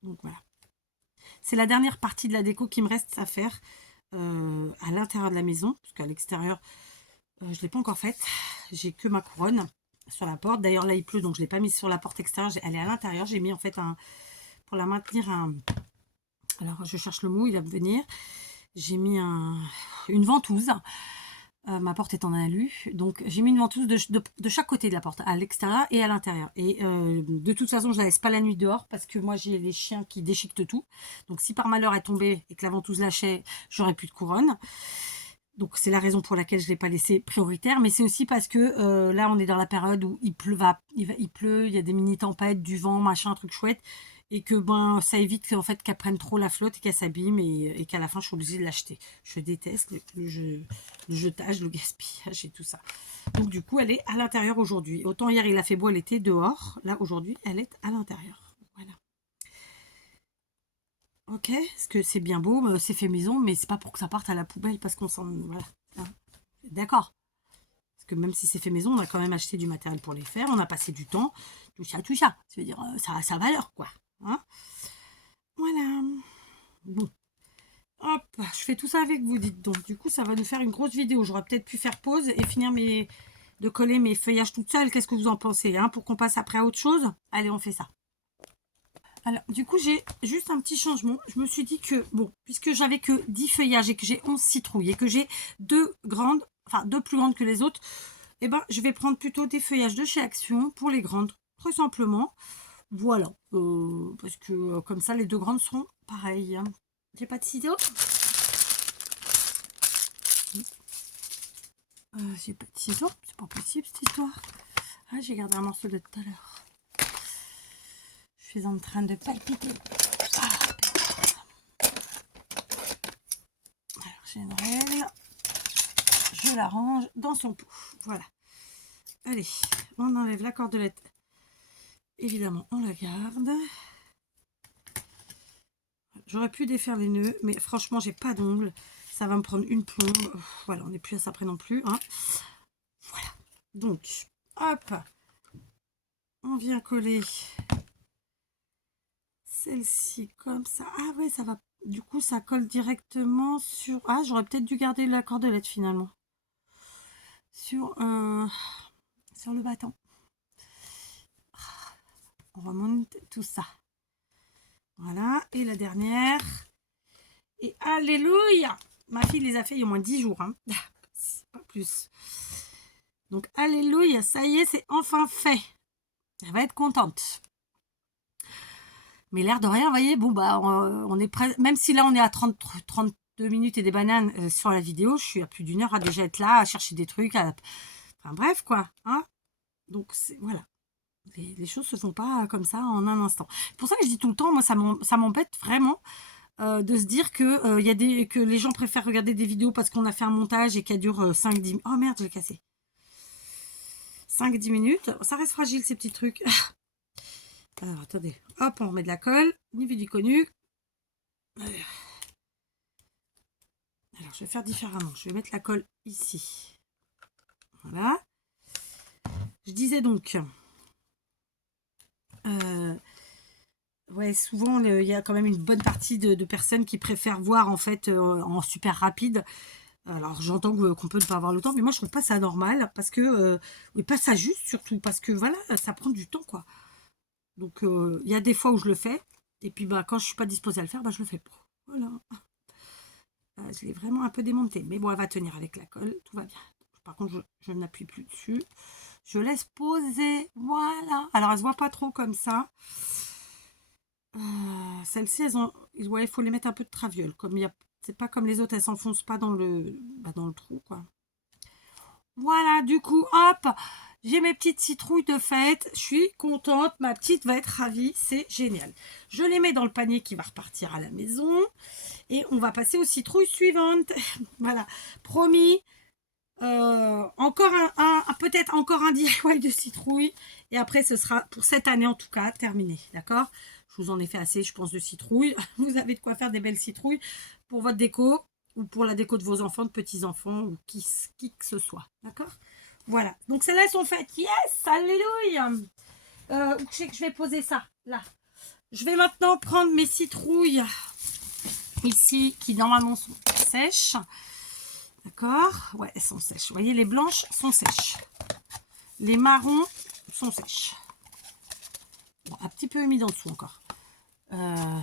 Donc voilà. C'est la dernière partie de la déco qui me reste à faire à l'intérieur de la maison, parce qu'à l'extérieur, je ne l'ai pas encore faite. J'ai que ma couronne sur la porte. D'ailleurs, là, il pleut, donc je ne l'ai pas mise sur la porte extérieure. Elle est à l'intérieur. J'ai mis en fait pour la maintenir alors, je cherche le mot, il va me venir. J'ai mis une ventouse Ma porte est en alu, donc j'ai mis une ventouse de chaque côté de la porte, à l'extérieur et à l'intérieur. Et de toute façon, je la laisse pas la nuit dehors parce que moi j'ai les chiens qui déchiquetent tout. Donc si par malheur elle tombait et que la ventouse lâchait, j'aurais plus de couronne. Donc c'est la raison pour laquelle je ne l'ai pas laissé prioritaire, mais c'est aussi parce que là on est dans la période où il pleut, il y a des mini tempêtes, du vent, machin, un truc chouette, et que ben ça évite en fait qu'elle prenne trop la flotte et qu'elle s'abîme et qu'à la fin je suis obligée de l'acheter. Je déteste le jetage, le gaspillage et tout ça. Donc du coup elle est à l'intérieur aujourd'hui. Autant hier il a fait beau, elle était dehors, là aujourd'hui elle est à l'intérieur. Voilà. Ok, parce que c'est bien beau, c'est fait maison, mais c'est pas pour que ça parte à la poubelle parce qu'on s'en... Voilà. Hein. D'accord. Parce que même si c'est fait maison, on a quand même acheté du matériel pour les faire, on a passé du temps, tout ça, tout ça. Ça veut dire, ça a sa valeur, quoi. Hein, voilà. Bon. Hop, je fais tout ça avec vous, dites donc. Du coup, ça va nous faire une grosse vidéo. J'aurais peut-être pu faire pause et finir de coller mes feuillages toute seule. Qu'est-ce que vous en pensez, hein, pour qu'on passe après à autre chose? Allez, on fait ça. Alors, du coup, j'ai juste un petit changement. Je me suis dit que, bon, puisque j'avais que 10 feuillages et que j'ai 11 citrouilles et que j'ai deux plus grandes que les autres, eh ben, je vais prendre plutôt des feuillages de chez Action pour les grandes, très simplement. Voilà, parce que comme ça, les deux grandes seront pareilles. J'ai pas de ciseaux. J'ai pas de ciseaux, c'est pas possible cette histoire. Ah, j'ai gardé un morceau de tout à l'heure. Je suis en train de palpiter. Alors, j'ai une règle. Je la range dans son pot. Voilà. Allez, on enlève la cordelette. Évidemment, on la garde. J'aurais pu défaire les nœuds, mais franchement, j'ai pas d'ongles. Ça va me prendre une plombe. Voilà, on n'est plus à ça près non plus. Hein. Voilà. Donc, hop. On vient coller celle-ci comme ça. Ah ouais, ça va. Du coup, ça colle directement sur... Ah, j'aurais peut-être dû garder la cordelette finalement. Sur le bâton. On remonte tout ça. Voilà. Et la dernière. Et alléluia! Ma fille les a fait il y a au moins 10 jours. Hein. C'est pas plus. Donc, alléluia, ça y est, c'est enfin fait. Elle va être contente. Mais l'air de rien, vous voyez, bon, bah, on est prêt. Même si là, on est à 32 minutes et des bananes sur la vidéo, je suis à plus d'une heure à déjà être là, à chercher des trucs. Enfin, bref, quoi. Hein, donc, voilà. Les choses se font pas comme ça en un instant. C'est pour ça que je dis tout le temps, moi, ça m'embête vraiment de se dire que les gens préfèrent regarder des vidéos parce qu'on a fait un montage et qu'elle dure 5-10 minutes. Oh merde, je l'ai cassé. 5-10 minutes. Ça reste fragile, ces petits trucs. Alors, attendez. Hop, on remet de la colle. Ni vu du connu. Alors, je vais faire différemment. Je vais mettre la colle ici. Voilà. Je disais donc... ouais, souvent, il y a quand même une bonne partie de personnes qui préfèrent voir, en fait, en super rapide. Alors, j'entends qu'on peut ne pas avoir le temps, mais moi, je trouve pas ça normal, parce que... oui, pas ça juste, surtout, parce que, voilà, ça prend du temps, quoi. Donc, il y a des fois où je le fais, et puis, bah, quand je suis pas disposée à le faire, bah, je le fais pas. Voilà. Je l'ai vraiment un peu démonté, mais bon, elle va tenir avec la colle, tout va bien. Par contre, je n'appuie plus dessus. Je laisse poser, voilà. Alors, elle se voit pas trop comme ça. Celles-ci, il faut les mettre un peu de traviole. C'est pas comme les autres, elles s'enfoncent pas dans le trou, quoi. Voilà, du coup, hop, j'ai mes petites citrouilles de fête. Je suis contente, ma petite va être ravie, c'est génial. Je les mets dans le panier qui va repartir à la maison. Et on va passer aux citrouilles suivantes. Voilà, promis. Encore peut-être encore un DIY de citrouille. Et après, ce sera pour cette année en tout cas terminé. D'accord? Je vous en ai fait assez, je pense, de citrouilles. Vous avez de quoi faire des belles citrouilles pour votre déco ou pour la déco de vos enfants, de petits-enfants ou qui que ce soit. D'accord? Voilà. Donc, celles-là sont faites. Yes! Alléluia! Où c'est que je vais poser ça? Là. Je vais maintenant prendre mes citrouilles ici qui normalement sont sèches. D'accord? Ouais, elles sont sèches. Vous voyez, les blanches sont sèches. Les marrons sont sèches. Bon, un petit peu humide en dessous encore. Un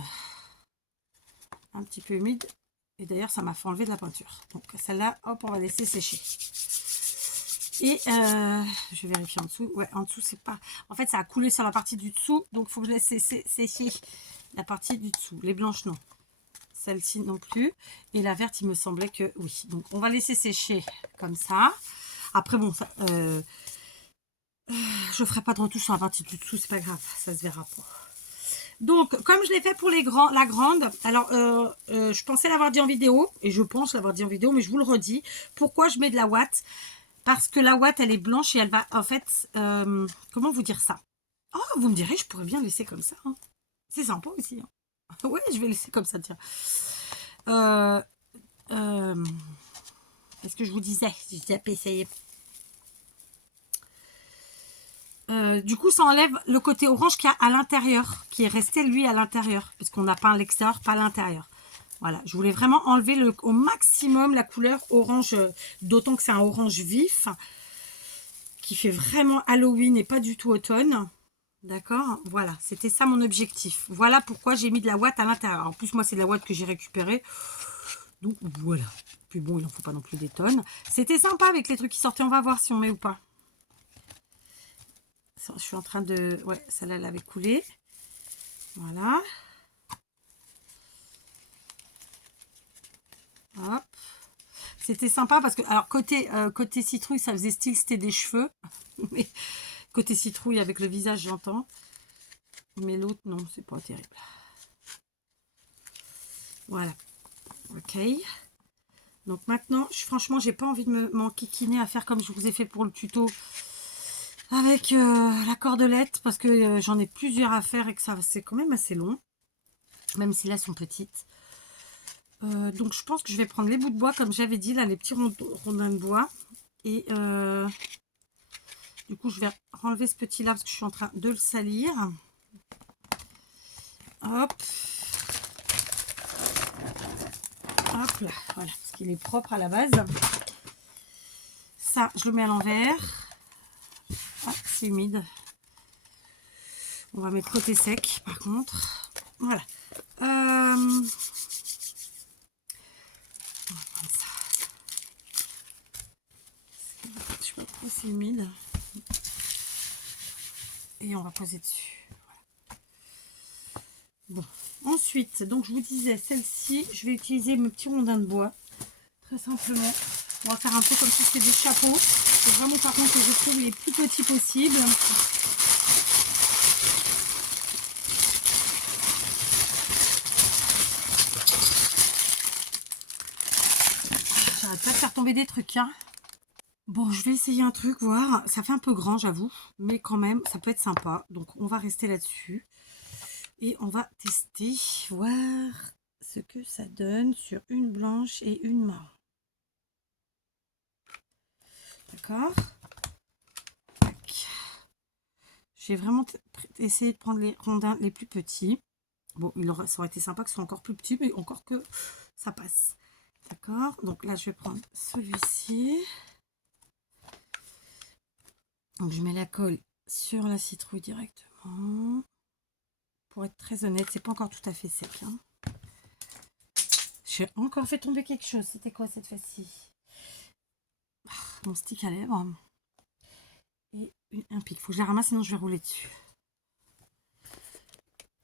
petit peu humide. Et d'ailleurs, ça m'a fait enlever de la peinture. Donc celle-là, hop, on va laisser sécher. Et je vais vérifier en dessous. Ouais, en dessous, c'est pas... En fait, ça a coulé sur la partie du dessous. Donc, il faut que je laisse sécher la partie du dessous. Les blanches, non. Celle-ci non plus. Et la verte, il me semblait que oui. Donc, on va laisser sécher comme ça. Après, bon, ça, je ferai pas de retouche sur la partie du dessous. C'est pas grave. Ça se verra pas. Donc, comme je l'ai fait pour la grande, alors, je pensais l'avoir dit en vidéo. Et je pense l'avoir dit en vidéo, mais je vous le redis. Pourquoi je mets de la ouate? Parce que la ouate, elle est blanche et elle va, en fait, comment vous dire ça? Oh, vous me direz, je pourrais bien laisser comme ça. Hein. C'est sympa aussi. Hein. Ouais, je vais laisser comme ça, tiens. Qu'est-ce que je vous disais? J'ai déjà essayé. Du coup, ça enlève le côté orange qu'il y a à l'intérieur, qui est resté, lui, à l'intérieur. Parce qu'on a peint l'extérieur, pas l'intérieur. Voilà, je voulais vraiment enlever au maximum la couleur orange, d'autant que c'est un orange vif, qui fait vraiment Halloween et pas du tout automne. D'accord, voilà, c'était ça mon objectif. Voilà pourquoi j'ai mis de la ouate à l'intérieur. En plus, moi, c'est de la ouate que j'ai récupérée. Donc, voilà. Puis bon, il n'en faut pas non plus des tonnes. C'était sympa avec les trucs qui sortaient. On va voir si on met ou pas. Je suis en train de... Ouais, celle-là, elle avait coulé. Voilà. Hop. C'était sympa parce que... Alors, côté citrouille, ça faisait style, c'était des cheveux. Mais côté citrouille, avec le visage, j'entends. Mais l'autre, non, c'est pas terrible. Voilà. Ok. Donc maintenant, franchement, j'ai pas envie de m'enquiquiner à faire comme je vous ai fait pour le tuto avec la cordelette parce que j'en ai plusieurs à faire et que ça c'est quand même assez long, même si là elles sont petites. Donc je pense que je vais prendre les bouts de bois comme j'avais dit là, les petits rondins de bois et du coup je vais enlever ce petit là parce que je suis en train de le salir. Hop. Hop là, voilà, parce qu'il est propre à la base. Ça, je le mets à l'envers. Ah, c'est humide. On va mettre côté sec, par contre. Voilà. On va prendre ça. Je sais pas pourquoi c'est humide. Et on va poser dessus. Voilà. Bon. Ensuite, donc je vous disais, celle-ci, je vais utiliser mes petits rondins de bois. Très simplement. On va faire un peu comme si c'était des chapeaux. C'est vraiment par contre que je trouve les plus petits possibles. J'arrête pas de faire tomber des trucs. Hein. Bon, je vais essayer un truc, voir. Ça fait un peu grand, j'avoue. Mais quand même, ça peut être sympa. Donc, on va rester là-dessus. Et on va tester, voir ce que ça donne sur une blanche et une marron. D'accord. J'ai vraiment essayé de prendre les rondins les plus petits. Bon, ça aurait été sympa que ce soit encore plus petit, mais encore que ça passe. D'accord. Donc là, je vais prendre celui-ci. Donc je mets la colle sur la citrouille directement. Pour être très honnête, c'est pas encore tout à fait sec. Hein. J'ai encore fait tomber quelque chose. C'était quoi cette fois-ci? Mon stick à lèvres. Et un pic. Faut que je la ramasse, sinon je vais rouler dessus.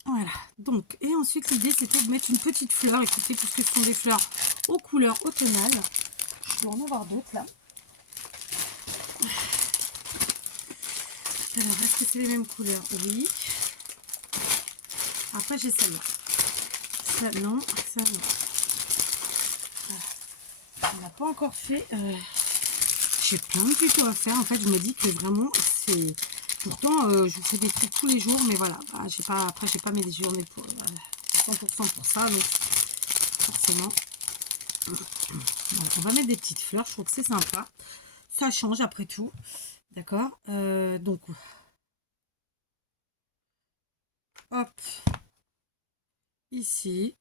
Voilà. Donc, et ensuite, l'idée, c'était de mettre une petite fleur. Écoutez, puisque ce sont des fleurs aux couleurs automnales. Je vais en avoir d'autres, là. Alors, est-ce que c'est les mêmes couleurs? Oui. Après, j'ai celle-là. Ça, non. Ça, non. Voilà. On n'a pas encore fait... J'ai plein de tutos à faire. En fait, je me dis que vraiment, c'est... Pourtant, je vous fais des trucs tous les jours, mais voilà. Bah, après, j'ai pas mes journées pour 100% pour ça, donc forcément. Voilà, on va mettre des petites fleurs. Je trouve que c'est sympa. Ça change après tout. D'accord. Donc, hop. Ici,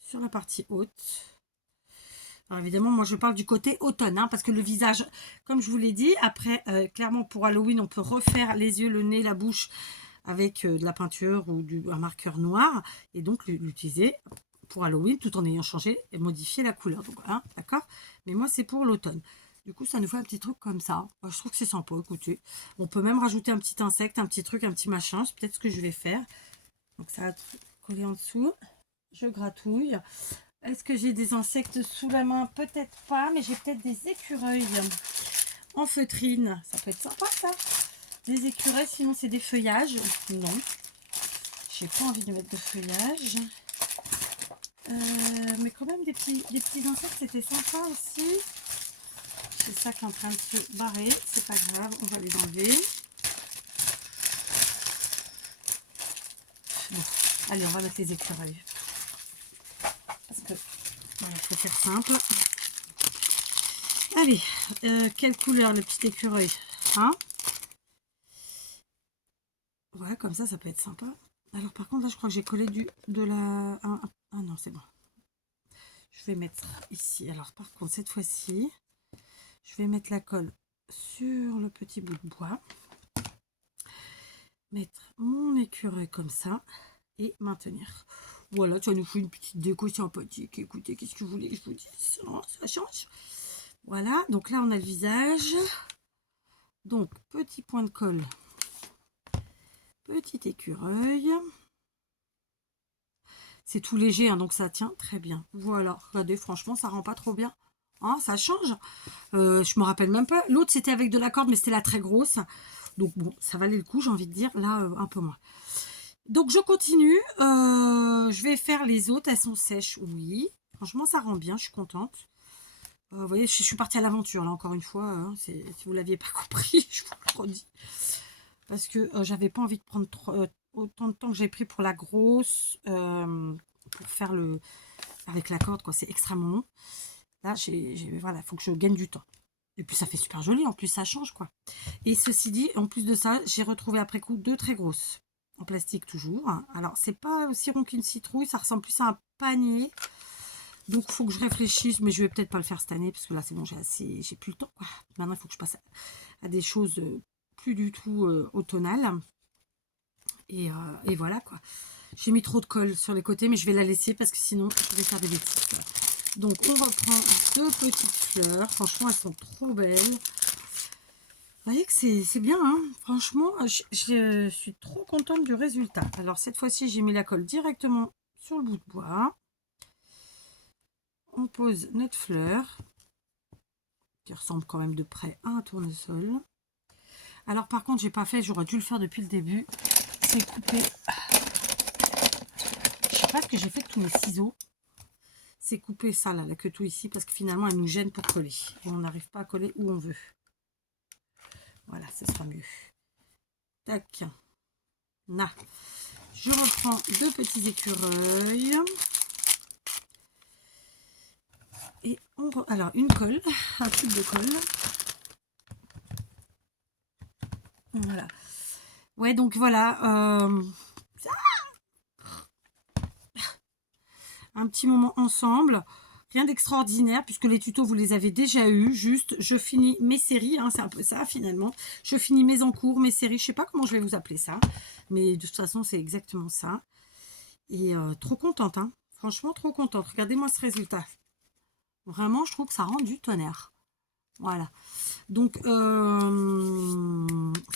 sur la partie haute. Alors évidemment, moi je parle du côté automne, hein, parce que le visage, comme je vous l'ai dit, après, clairement pour Halloween, on peut refaire les yeux, le nez, la bouche avec de la peinture ou un marqueur noir, et donc l'utiliser pour Halloween, tout en ayant changé et modifié la couleur. Donc voilà, d'accord. Mais moi, c'est pour l'automne. Du coup, ça nous fait un petit truc comme ça. Je trouve que c'est sympa, écoutez. On peut même rajouter un petit insecte, un petit truc, un petit machin. C'est peut-être ce que je vais faire. Donc ça va coller en dessous. Je gratouille. Est-ce que j'ai des insectes sous la main? Peut-être pas, mais j'ai peut-être des écureuils en feutrine. Ça peut être sympa, ça. Des écureuils, sinon c'est des feuillages. Non. J'ai pas envie de mettre de feuillage. Mais quand même, des petits insectes, c'était sympa aussi. C'est ça qui est en train de se barrer. C'est pas grave, on va les enlever. Bon, allez, on va mettre les écureuils. Parce que, voilà, faut faire simple. Allez, quelle couleur le petit écureuil, hein? Ouais, comme ça peut être sympa. Alors par contre, là, je crois que j'ai collé de la... Ah non, c'est bon. Je vais mettre ici. Alors par contre, cette fois-ci, je vais mettre la colle sur le petit bout de bois. Mettre mon écureuil comme ça et maintenir. Voilà, ça nous fait une petite déco sympathique. Écoutez, qu'est-ce que vous voulez que je vous dise? Ça change. Voilà, donc là, on a le visage. Donc, petit point de colle. Petit écureuil. C'est tout léger, hein, donc ça tient très bien. Voilà, regardez, franchement, ça rend pas trop bien. Hein, ça change. Je me rappelle même pas. L'autre, c'était avec de la corde, mais c'était la très grosse. Donc bon, ça valait le coup, j'ai envie de dire. Là, un peu moins. Donc je continue. Je vais faire les autres. Elles sont sèches, oui. Franchement, ça rend bien, je suis contente. Vous voyez, je suis partie à l'aventure, là, encore une fois. Hein, si vous ne l'aviez pas compris, je vous le redis. Parce que j'avais pas envie de prendre autant de temps que j'ai pris pour la grosse. Pour faire le... avec la corde, quoi. C'est extrêmement long. Là, voilà, il faut que je gagne du temps. Et puis, ça fait super joli. En plus, ça change, quoi. Et ceci dit, en plus de ça, j'ai retrouvé après coup 2 très grosses. En plastique, toujours. Alors, c'est pas aussi rond qu'une citrouille. Ça ressemble plus à un panier. Donc, il faut que je réfléchisse. Mais je vais peut-être pas le faire cette année. Parce que là, c'est bon, j'ai plus le temps, quoi. Maintenant, il faut que je passe à des choses plus du tout automnales. Et voilà, quoi. J'ai mis trop de colle sur les côtés. Mais je vais la laisser parce que sinon, je vais faire des bêtises, quoi. Donc, on reprend 2 petites fleurs. Franchement, elles sont trop belles. Vous voyez que c'est bien, hein. Franchement, je suis trop contente du résultat. Alors, cette fois-ci, j'ai mis la colle directement sur le bout de bois. On pose notre fleur, qui ressemble quand même de près à un tournesol. Alors, par contre, j'ai pas fait, j'aurais dû le faire depuis le début. C'est couper... Je sais pas ce que j'ai fait avec tous mes ciseaux. C'est couper ça, là, la queue ici, parce que finalement, elle nous gêne pour coller. Et on n'arrive pas à coller où on veut. Voilà, ce sera mieux. Tac. Là. Je reprends 2 petits écureuils. Et alors, une colle, un tube de colle. Voilà. Ouais, donc voilà. Un petit moment ensemble. Rien d'extraordinaire, puisque les tutos, vous les avez déjà eus. Juste, je finis mes séries. Hein, c'est un peu ça, finalement. Je finis mes encours, mes séries. Je sais pas comment je vais vous appeler ça. Mais de toute façon, c'est exactement ça. Et trop contente, hein. Franchement, trop contente. Regardez-moi ce résultat. Vraiment, je trouve que ça rend du tonnerre. Voilà. Donc,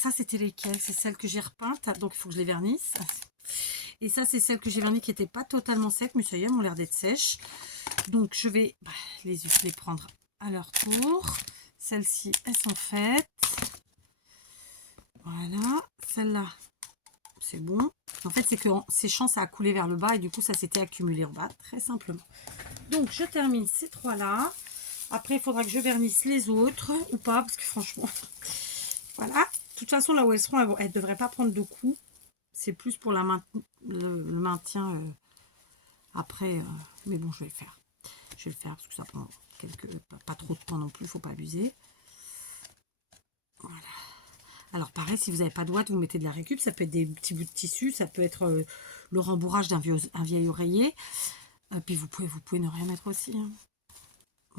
ça, c'était lesquelles? C'est celles que j'ai repeintes. Donc, il faut que je les vernisse. Et ça, c'est celles que j'ai vernies qui n'étaient pas totalement secs. Mais ça y est, elles ont l'air d'être sèches. Donc, je vais les prendre à leur tour. Celles-ci, elles sont faites. Voilà. Celle-là, c'est bon. En fait, c'est que en séchant, ça a coulé vers le bas. Et du coup, ça s'était accumulé en bas, très simplement. Donc, je termine ces trois-là. Après, il faudra que je vernisse les autres ou pas, parce que franchement, voilà. De toute façon, là où elles seront, elles ne devraient pas prendre de coups. C'est plus pour le maintien après. Mais bon, je vais le faire. Je vais le faire parce que ça prend pas trop de temps non plus, il ne faut pas abuser. Voilà. Alors pareil, si vous n'avez pas de ouate, vous mettez de la récup. Ça peut être des petits bouts de tissu, ça peut être le rembourrage d'un vieil oreiller. Puis vous pouvez ne rien mettre aussi, hein.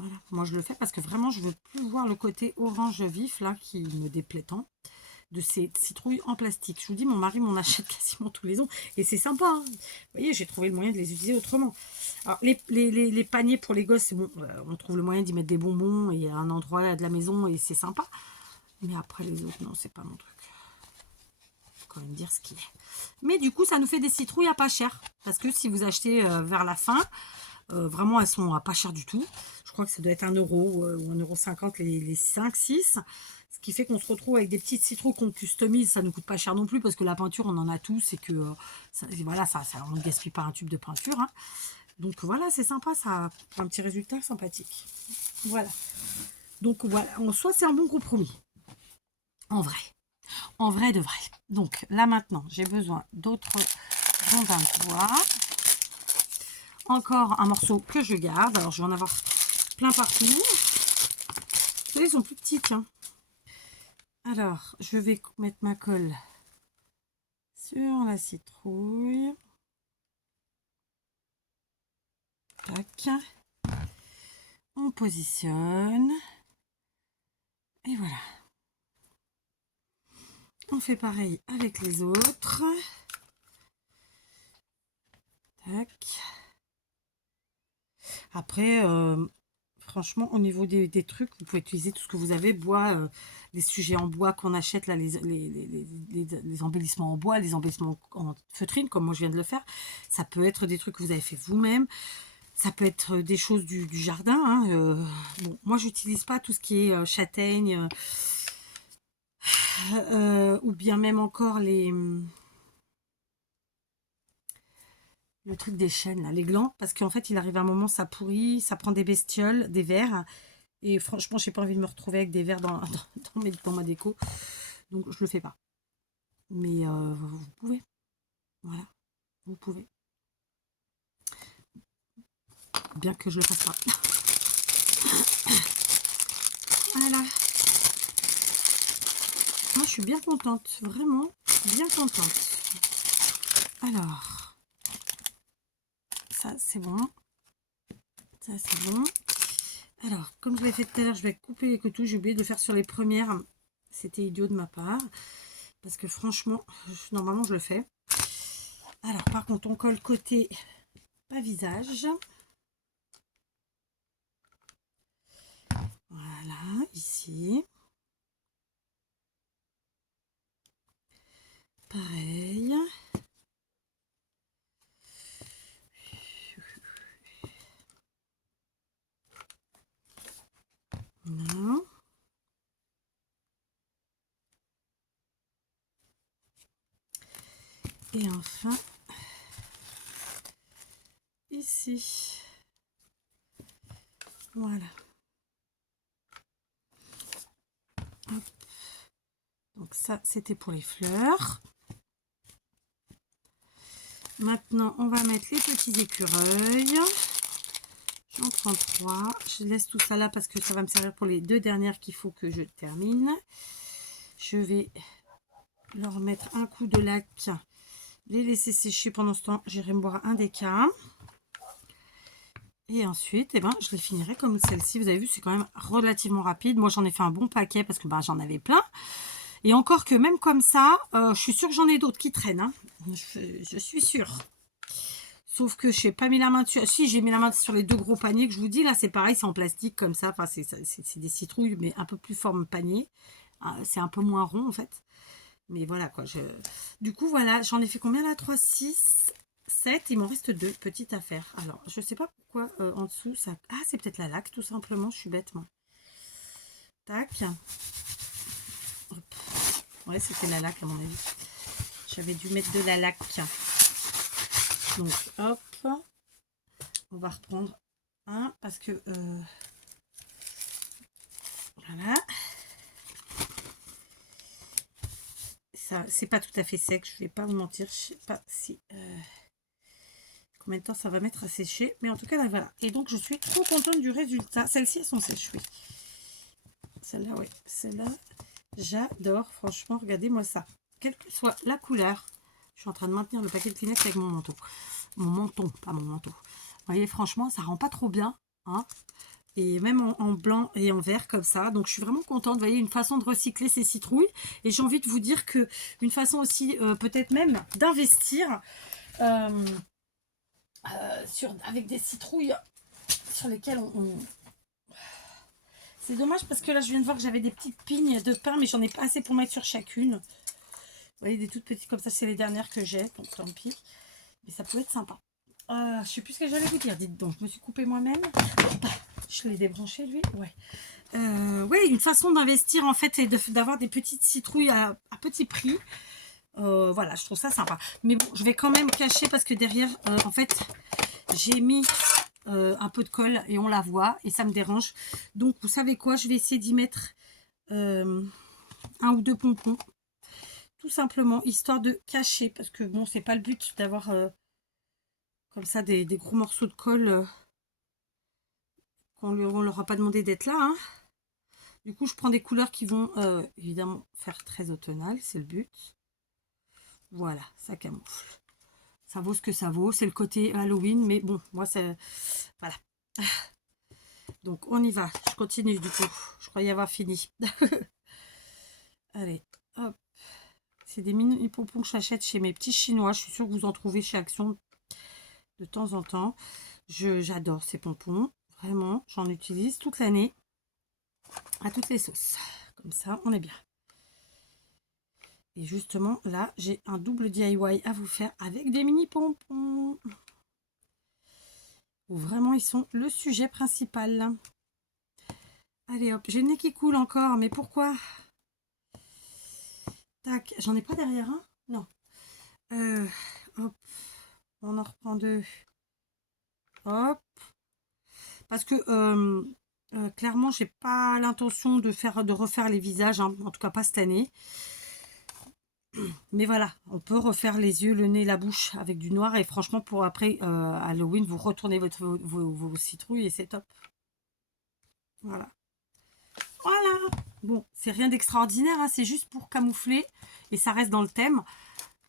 Voilà, moi je le fais parce que vraiment je veux plus voir le côté orange vif là qui me déplaît tant. de ces citrouilles en plastique. Je vous dis, mon mari m'en achète quasiment tous les ans. Et c'est sympa. Hein. Vous voyez, j'ai trouvé le moyen de les utiliser autrement. Alors, les paniers pour les gosses, c'est bon. On trouve le moyen d'y mettre des bonbons. Et il y a un endroit là, de la maison et c'est sympa. Mais après, les autres, non, c'est pas mon truc. Faut quand même dire ce qu'il est. Mais du coup, ça nous fait des citrouilles à pas cher. Parce que si vous achetez vers la fin, vraiment, elles sont à pas cher du tout. Je crois que ça doit être 1 euro ou 1,50 € les 5, 6. Ce qui fait qu'on se retrouve avec des petites citrouilles qu'on customise. Ça ne coûte pas cher non plus parce que la peinture, on en a tous et que voilà, on ne gaspille pas un tube de peinture. Hein. Donc voilà, c'est sympa, ça a un petit résultat sympathique. Voilà. Donc voilà, en soi, c'est un bon compromis. En vrai. En vrai de vrai. Donc là maintenant, j'ai besoin d'autres rondins de bois. Encore un morceau que je garde. Alors je vais en avoir plein partout. Vous savez, ils sont plus petits, tiens. Alors, je vais mettre ma colle sur la citrouille. Tac. On positionne. Et voilà. On fait pareil avec les autres. Tac. Après, franchement, au niveau des trucs, vous pouvez utiliser tout ce que vous avez. Bois, les sujets en bois qu'on achète, là, les embellissements en bois, les embellissements en feutrine, comme moi je viens de le faire. Ça peut être des trucs que vous avez fait vous-même. Ça peut être des choses du jardin. Hein, bon, moi, j'utilise pas tout ce qui est châtaigne ou bien même encore le truc des chênes, là, les glands, parce qu'en fait, il arrive un moment, ça pourrit, ça prend des bestioles, des vers. Et franchement, j'ai pas envie de me retrouver avec des vers dans ma déco. Donc, je le fais pas. Mais vous pouvez. Voilà, vous pouvez. Bien que je le fasse pas. Voilà. Moi, je suis bien contente. Vraiment, bien contente. Alors, ça, c'est bon. Ça, c'est bon. Alors, comme je l'ai fait tout à l'heure, je vais couper les couteaux. J'ai oublié de le faire sur les premières. C'était idiot de ma part. Parce que franchement, normalement, je le fais. Alors, par contre, on colle côté pas visage. Voilà, ici. Pareil. Voilà. Et enfin, ici. Voilà. Hop. Donc ça, c'était pour les fleurs. Maintenant, on va mettre les petits écureuils. J'en prends 3. Je laisse tout ça là parce que ça va me servir pour les 2 dernières qu'il faut que je termine. Je vais leur mettre un coup de lac, les laisser sécher pendant ce temps. J'irai me boire un déca. Et ensuite, eh ben, je les finirai comme celle-ci. Vous avez vu, c'est quand même relativement rapide. Moi, j'en ai fait un bon paquet parce que ben, j'en avais plein. Et encore que même comme ça, je suis sûre que j'en ai d'autres qui traînent. Hein. Je suis sûre. Sauf que je n'ai pas mis la main dessus. Si, j'ai mis la main sur les 2 gros paniers que je vous dis. Là, c'est pareil, c'est en plastique comme ça. Enfin, c'est des citrouilles, mais un peu plus forme panier. C'est un peu moins rond, en fait. Mais voilà, quoi. Du coup, voilà. J'en ai fait combien, là? 3, 6, 7. Il m'en reste 2 petites affaires. Alors, je ne sais pas pourquoi en dessous, ça... Ah, c'est peut-être la laque, tout simplement. Je suis bête, moi. Tac. Hop. Ouais, c'était la laque, à mon avis. J'avais dû mettre de la laque. Donc, hop. On va reprendre un parce que... voilà. Ça, c'est pas tout à fait sec, je vais pas vous mentir. Je sais pas si... combien de temps ça va mettre à sécher. Mais en tout cas, là, voilà. Et donc, je suis trop contente du résultat. Celles-ci, elles sont sèches, oui. Celle-là, oui. Celle-là, j'adore. Franchement, regardez-moi ça. Quelle que soit la couleur. Je suis en train de maintenir le paquet de Kleenex avec mon manteau. Mon menton, pas mon manteau. Vous voyez, franchement, ça rend pas trop bien. Hein. et même en blanc et en vert comme ça. Donc je suis vraiment contente. Vous voyez, une façon de recycler ces citrouilles. Et j'ai envie de vous dire que une façon aussi peut-être même d'investir avec des citrouilles sur lesquelles C'est dommage parce que là je viens de voir que j'avais des petites pignes de pain, mais j'en ai pas assez pour mettre sur chacune. Vous voyez, des toutes petites comme ça, c'est les dernières que j'ai, donc tant pis. Mais ça peut être sympa. Je sais plus ce que j'allais vous dire, dites donc. Je me suis coupée moi-même. Je l'ai débranché lui, ouais. Oui, une façon d'investir en fait, c'est d'avoir des petites citrouilles à petit prix. Voilà, je trouve ça sympa. Mais bon, je vais quand même cacher parce que derrière, en fait, j'ai mis un peu de colle et on la voit et ça me dérange. Donc, vous savez quoi, je vais essayer d'y mettre un ou deux pompons. Tout simplement, histoire de cacher. Parce que bon, c'est pas le but d'avoir comme ça des gros morceaux de colle qu'on leur a pas demandé d'être là. Hein. Du coup, je prends des couleurs qui vont évidemment faire très automnal, c'est le but. Voilà, ça camoufle. Ça vaut ce que ça vaut, c'est le côté Halloween, mais bon, moi c'est... Voilà. Donc on y va, je continue du coup. Je croyais avoir fini. Allez, hop. C'est des mini pompons que j'achète chez mes petits chinois. Je suis sûre que vous en trouvez chez Action de temps en temps. J'adore ces pompons. Vraiment, j'en utilise toute l'année. À toutes les sauces. Comme ça, on est bien. Et justement, là, j'ai un double DIY à vous faire avec des mini pompons. Où vraiment, ils sont le sujet principal. Allez, hop. J'ai le nez qui coule encore. Mais pourquoi? Tac. J'en ai pas derrière, hein? Non. Hop. On en reprend deux. Hop. Parce que... clairement, j'ai pas l'intention de refaire les visages, hein. En tout cas pas cette année. Mais voilà, on peut refaire les yeux, le nez, la bouche avec du noir. Et franchement, pour après Halloween, vous retournez vos citrouilles et c'est top. Voilà. Voilà. Bon, c'est rien d'extraordinaire, hein, c'est juste pour camoufler. Et ça reste dans le thème.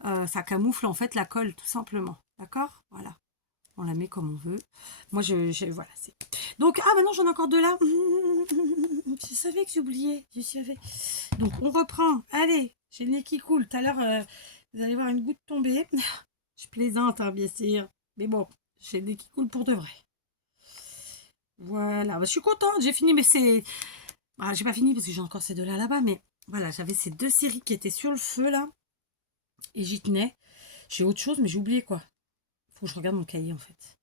Ça camoufle en fait la colle, tout simplement. D'accord? Voilà. On la met comme on veut. Moi, voilà. Donc, ah, maintenant, j'en ai encore deux là. Je savais que j'oubliais. Je savais. Donc, on reprend. Allez, j'ai le nez qui coule. Tout à l'heure, vous allez voir une goutte tomber. Je plaisante, hein, bien sûr. Mais bon, j'ai le nez qui coule pour de vrai. Voilà. Bah, je suis contente. J'ai fini, mais c'est... Bah, j'ai pas fini parce que j'ai encore ces deux là-bas. Mais voilà, j'avais ces deux séries qui étaient sur le feu, là. Et j'y tenais. J'ai autre chose, mais j'ai oublié quoi. Faut que je regarde mon cahier en fait.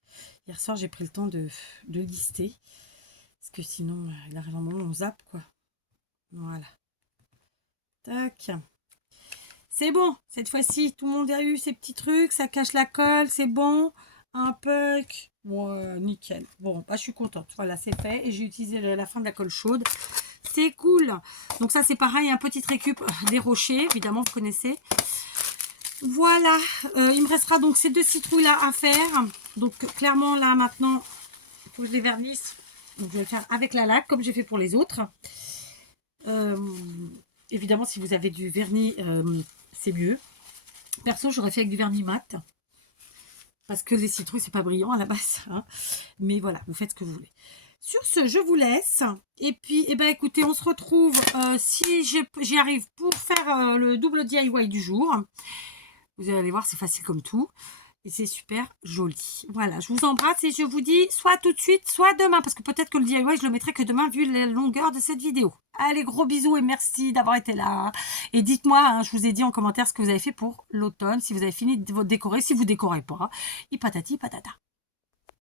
Hier soir, j'ai pris le temps de lister. Parce que sinon, il arrive un moment où on zappe quoi. Voilà. Tac. C'est bon. Cette fois-ci, tout le monde a eu ses petits trucs. Ça cache la colle. C'est bon. Un puck. Ouais, nickel. Bon, bah, je suis contente. Voilà, c'est fait. Et j'ai utilisé la fin de la colle chaude. C'est cool. Donc ça, c'est pareil. Un petit récup des rochers. Évidemment, vous connaissez. Voilà, il me restera donc ces deux citrouilles là à faire. Donc clairement là maintenant, il faut que je les vernisse. Donc je vais le faire avec la laque comme j'ai fait pour les autres. Évidemment, si vous avez du vernis, c'est mieux. Perso, j'aurais fait avec du vernis mat. Parce que les citrouilles, c'est pas brillant à la base. Hein. Mais voilà, vous faites ce que vous voulez. Sur ce, je vous laisse. Et puis, eh ben, écoutez, on se retrouve si j'y arrive pour faire le double DIY du jour. Vous allez voir, c'est facile comme tout. Et c'est super joli. Voilà, je vous embrasse et je vous dis soit tout de suite, soit demain. Parce que peut-être que le DIY, je le mettrai que demain vu la longueur de cette vidéo. Allez, gros bisous et merci d'avoir été là. Et dites-moi, hein, je vous ai dit en commentaire ce que vous avez fait pour l'automne. Si vous avez fini de décorer, si vous décorez pas. Et patati patata.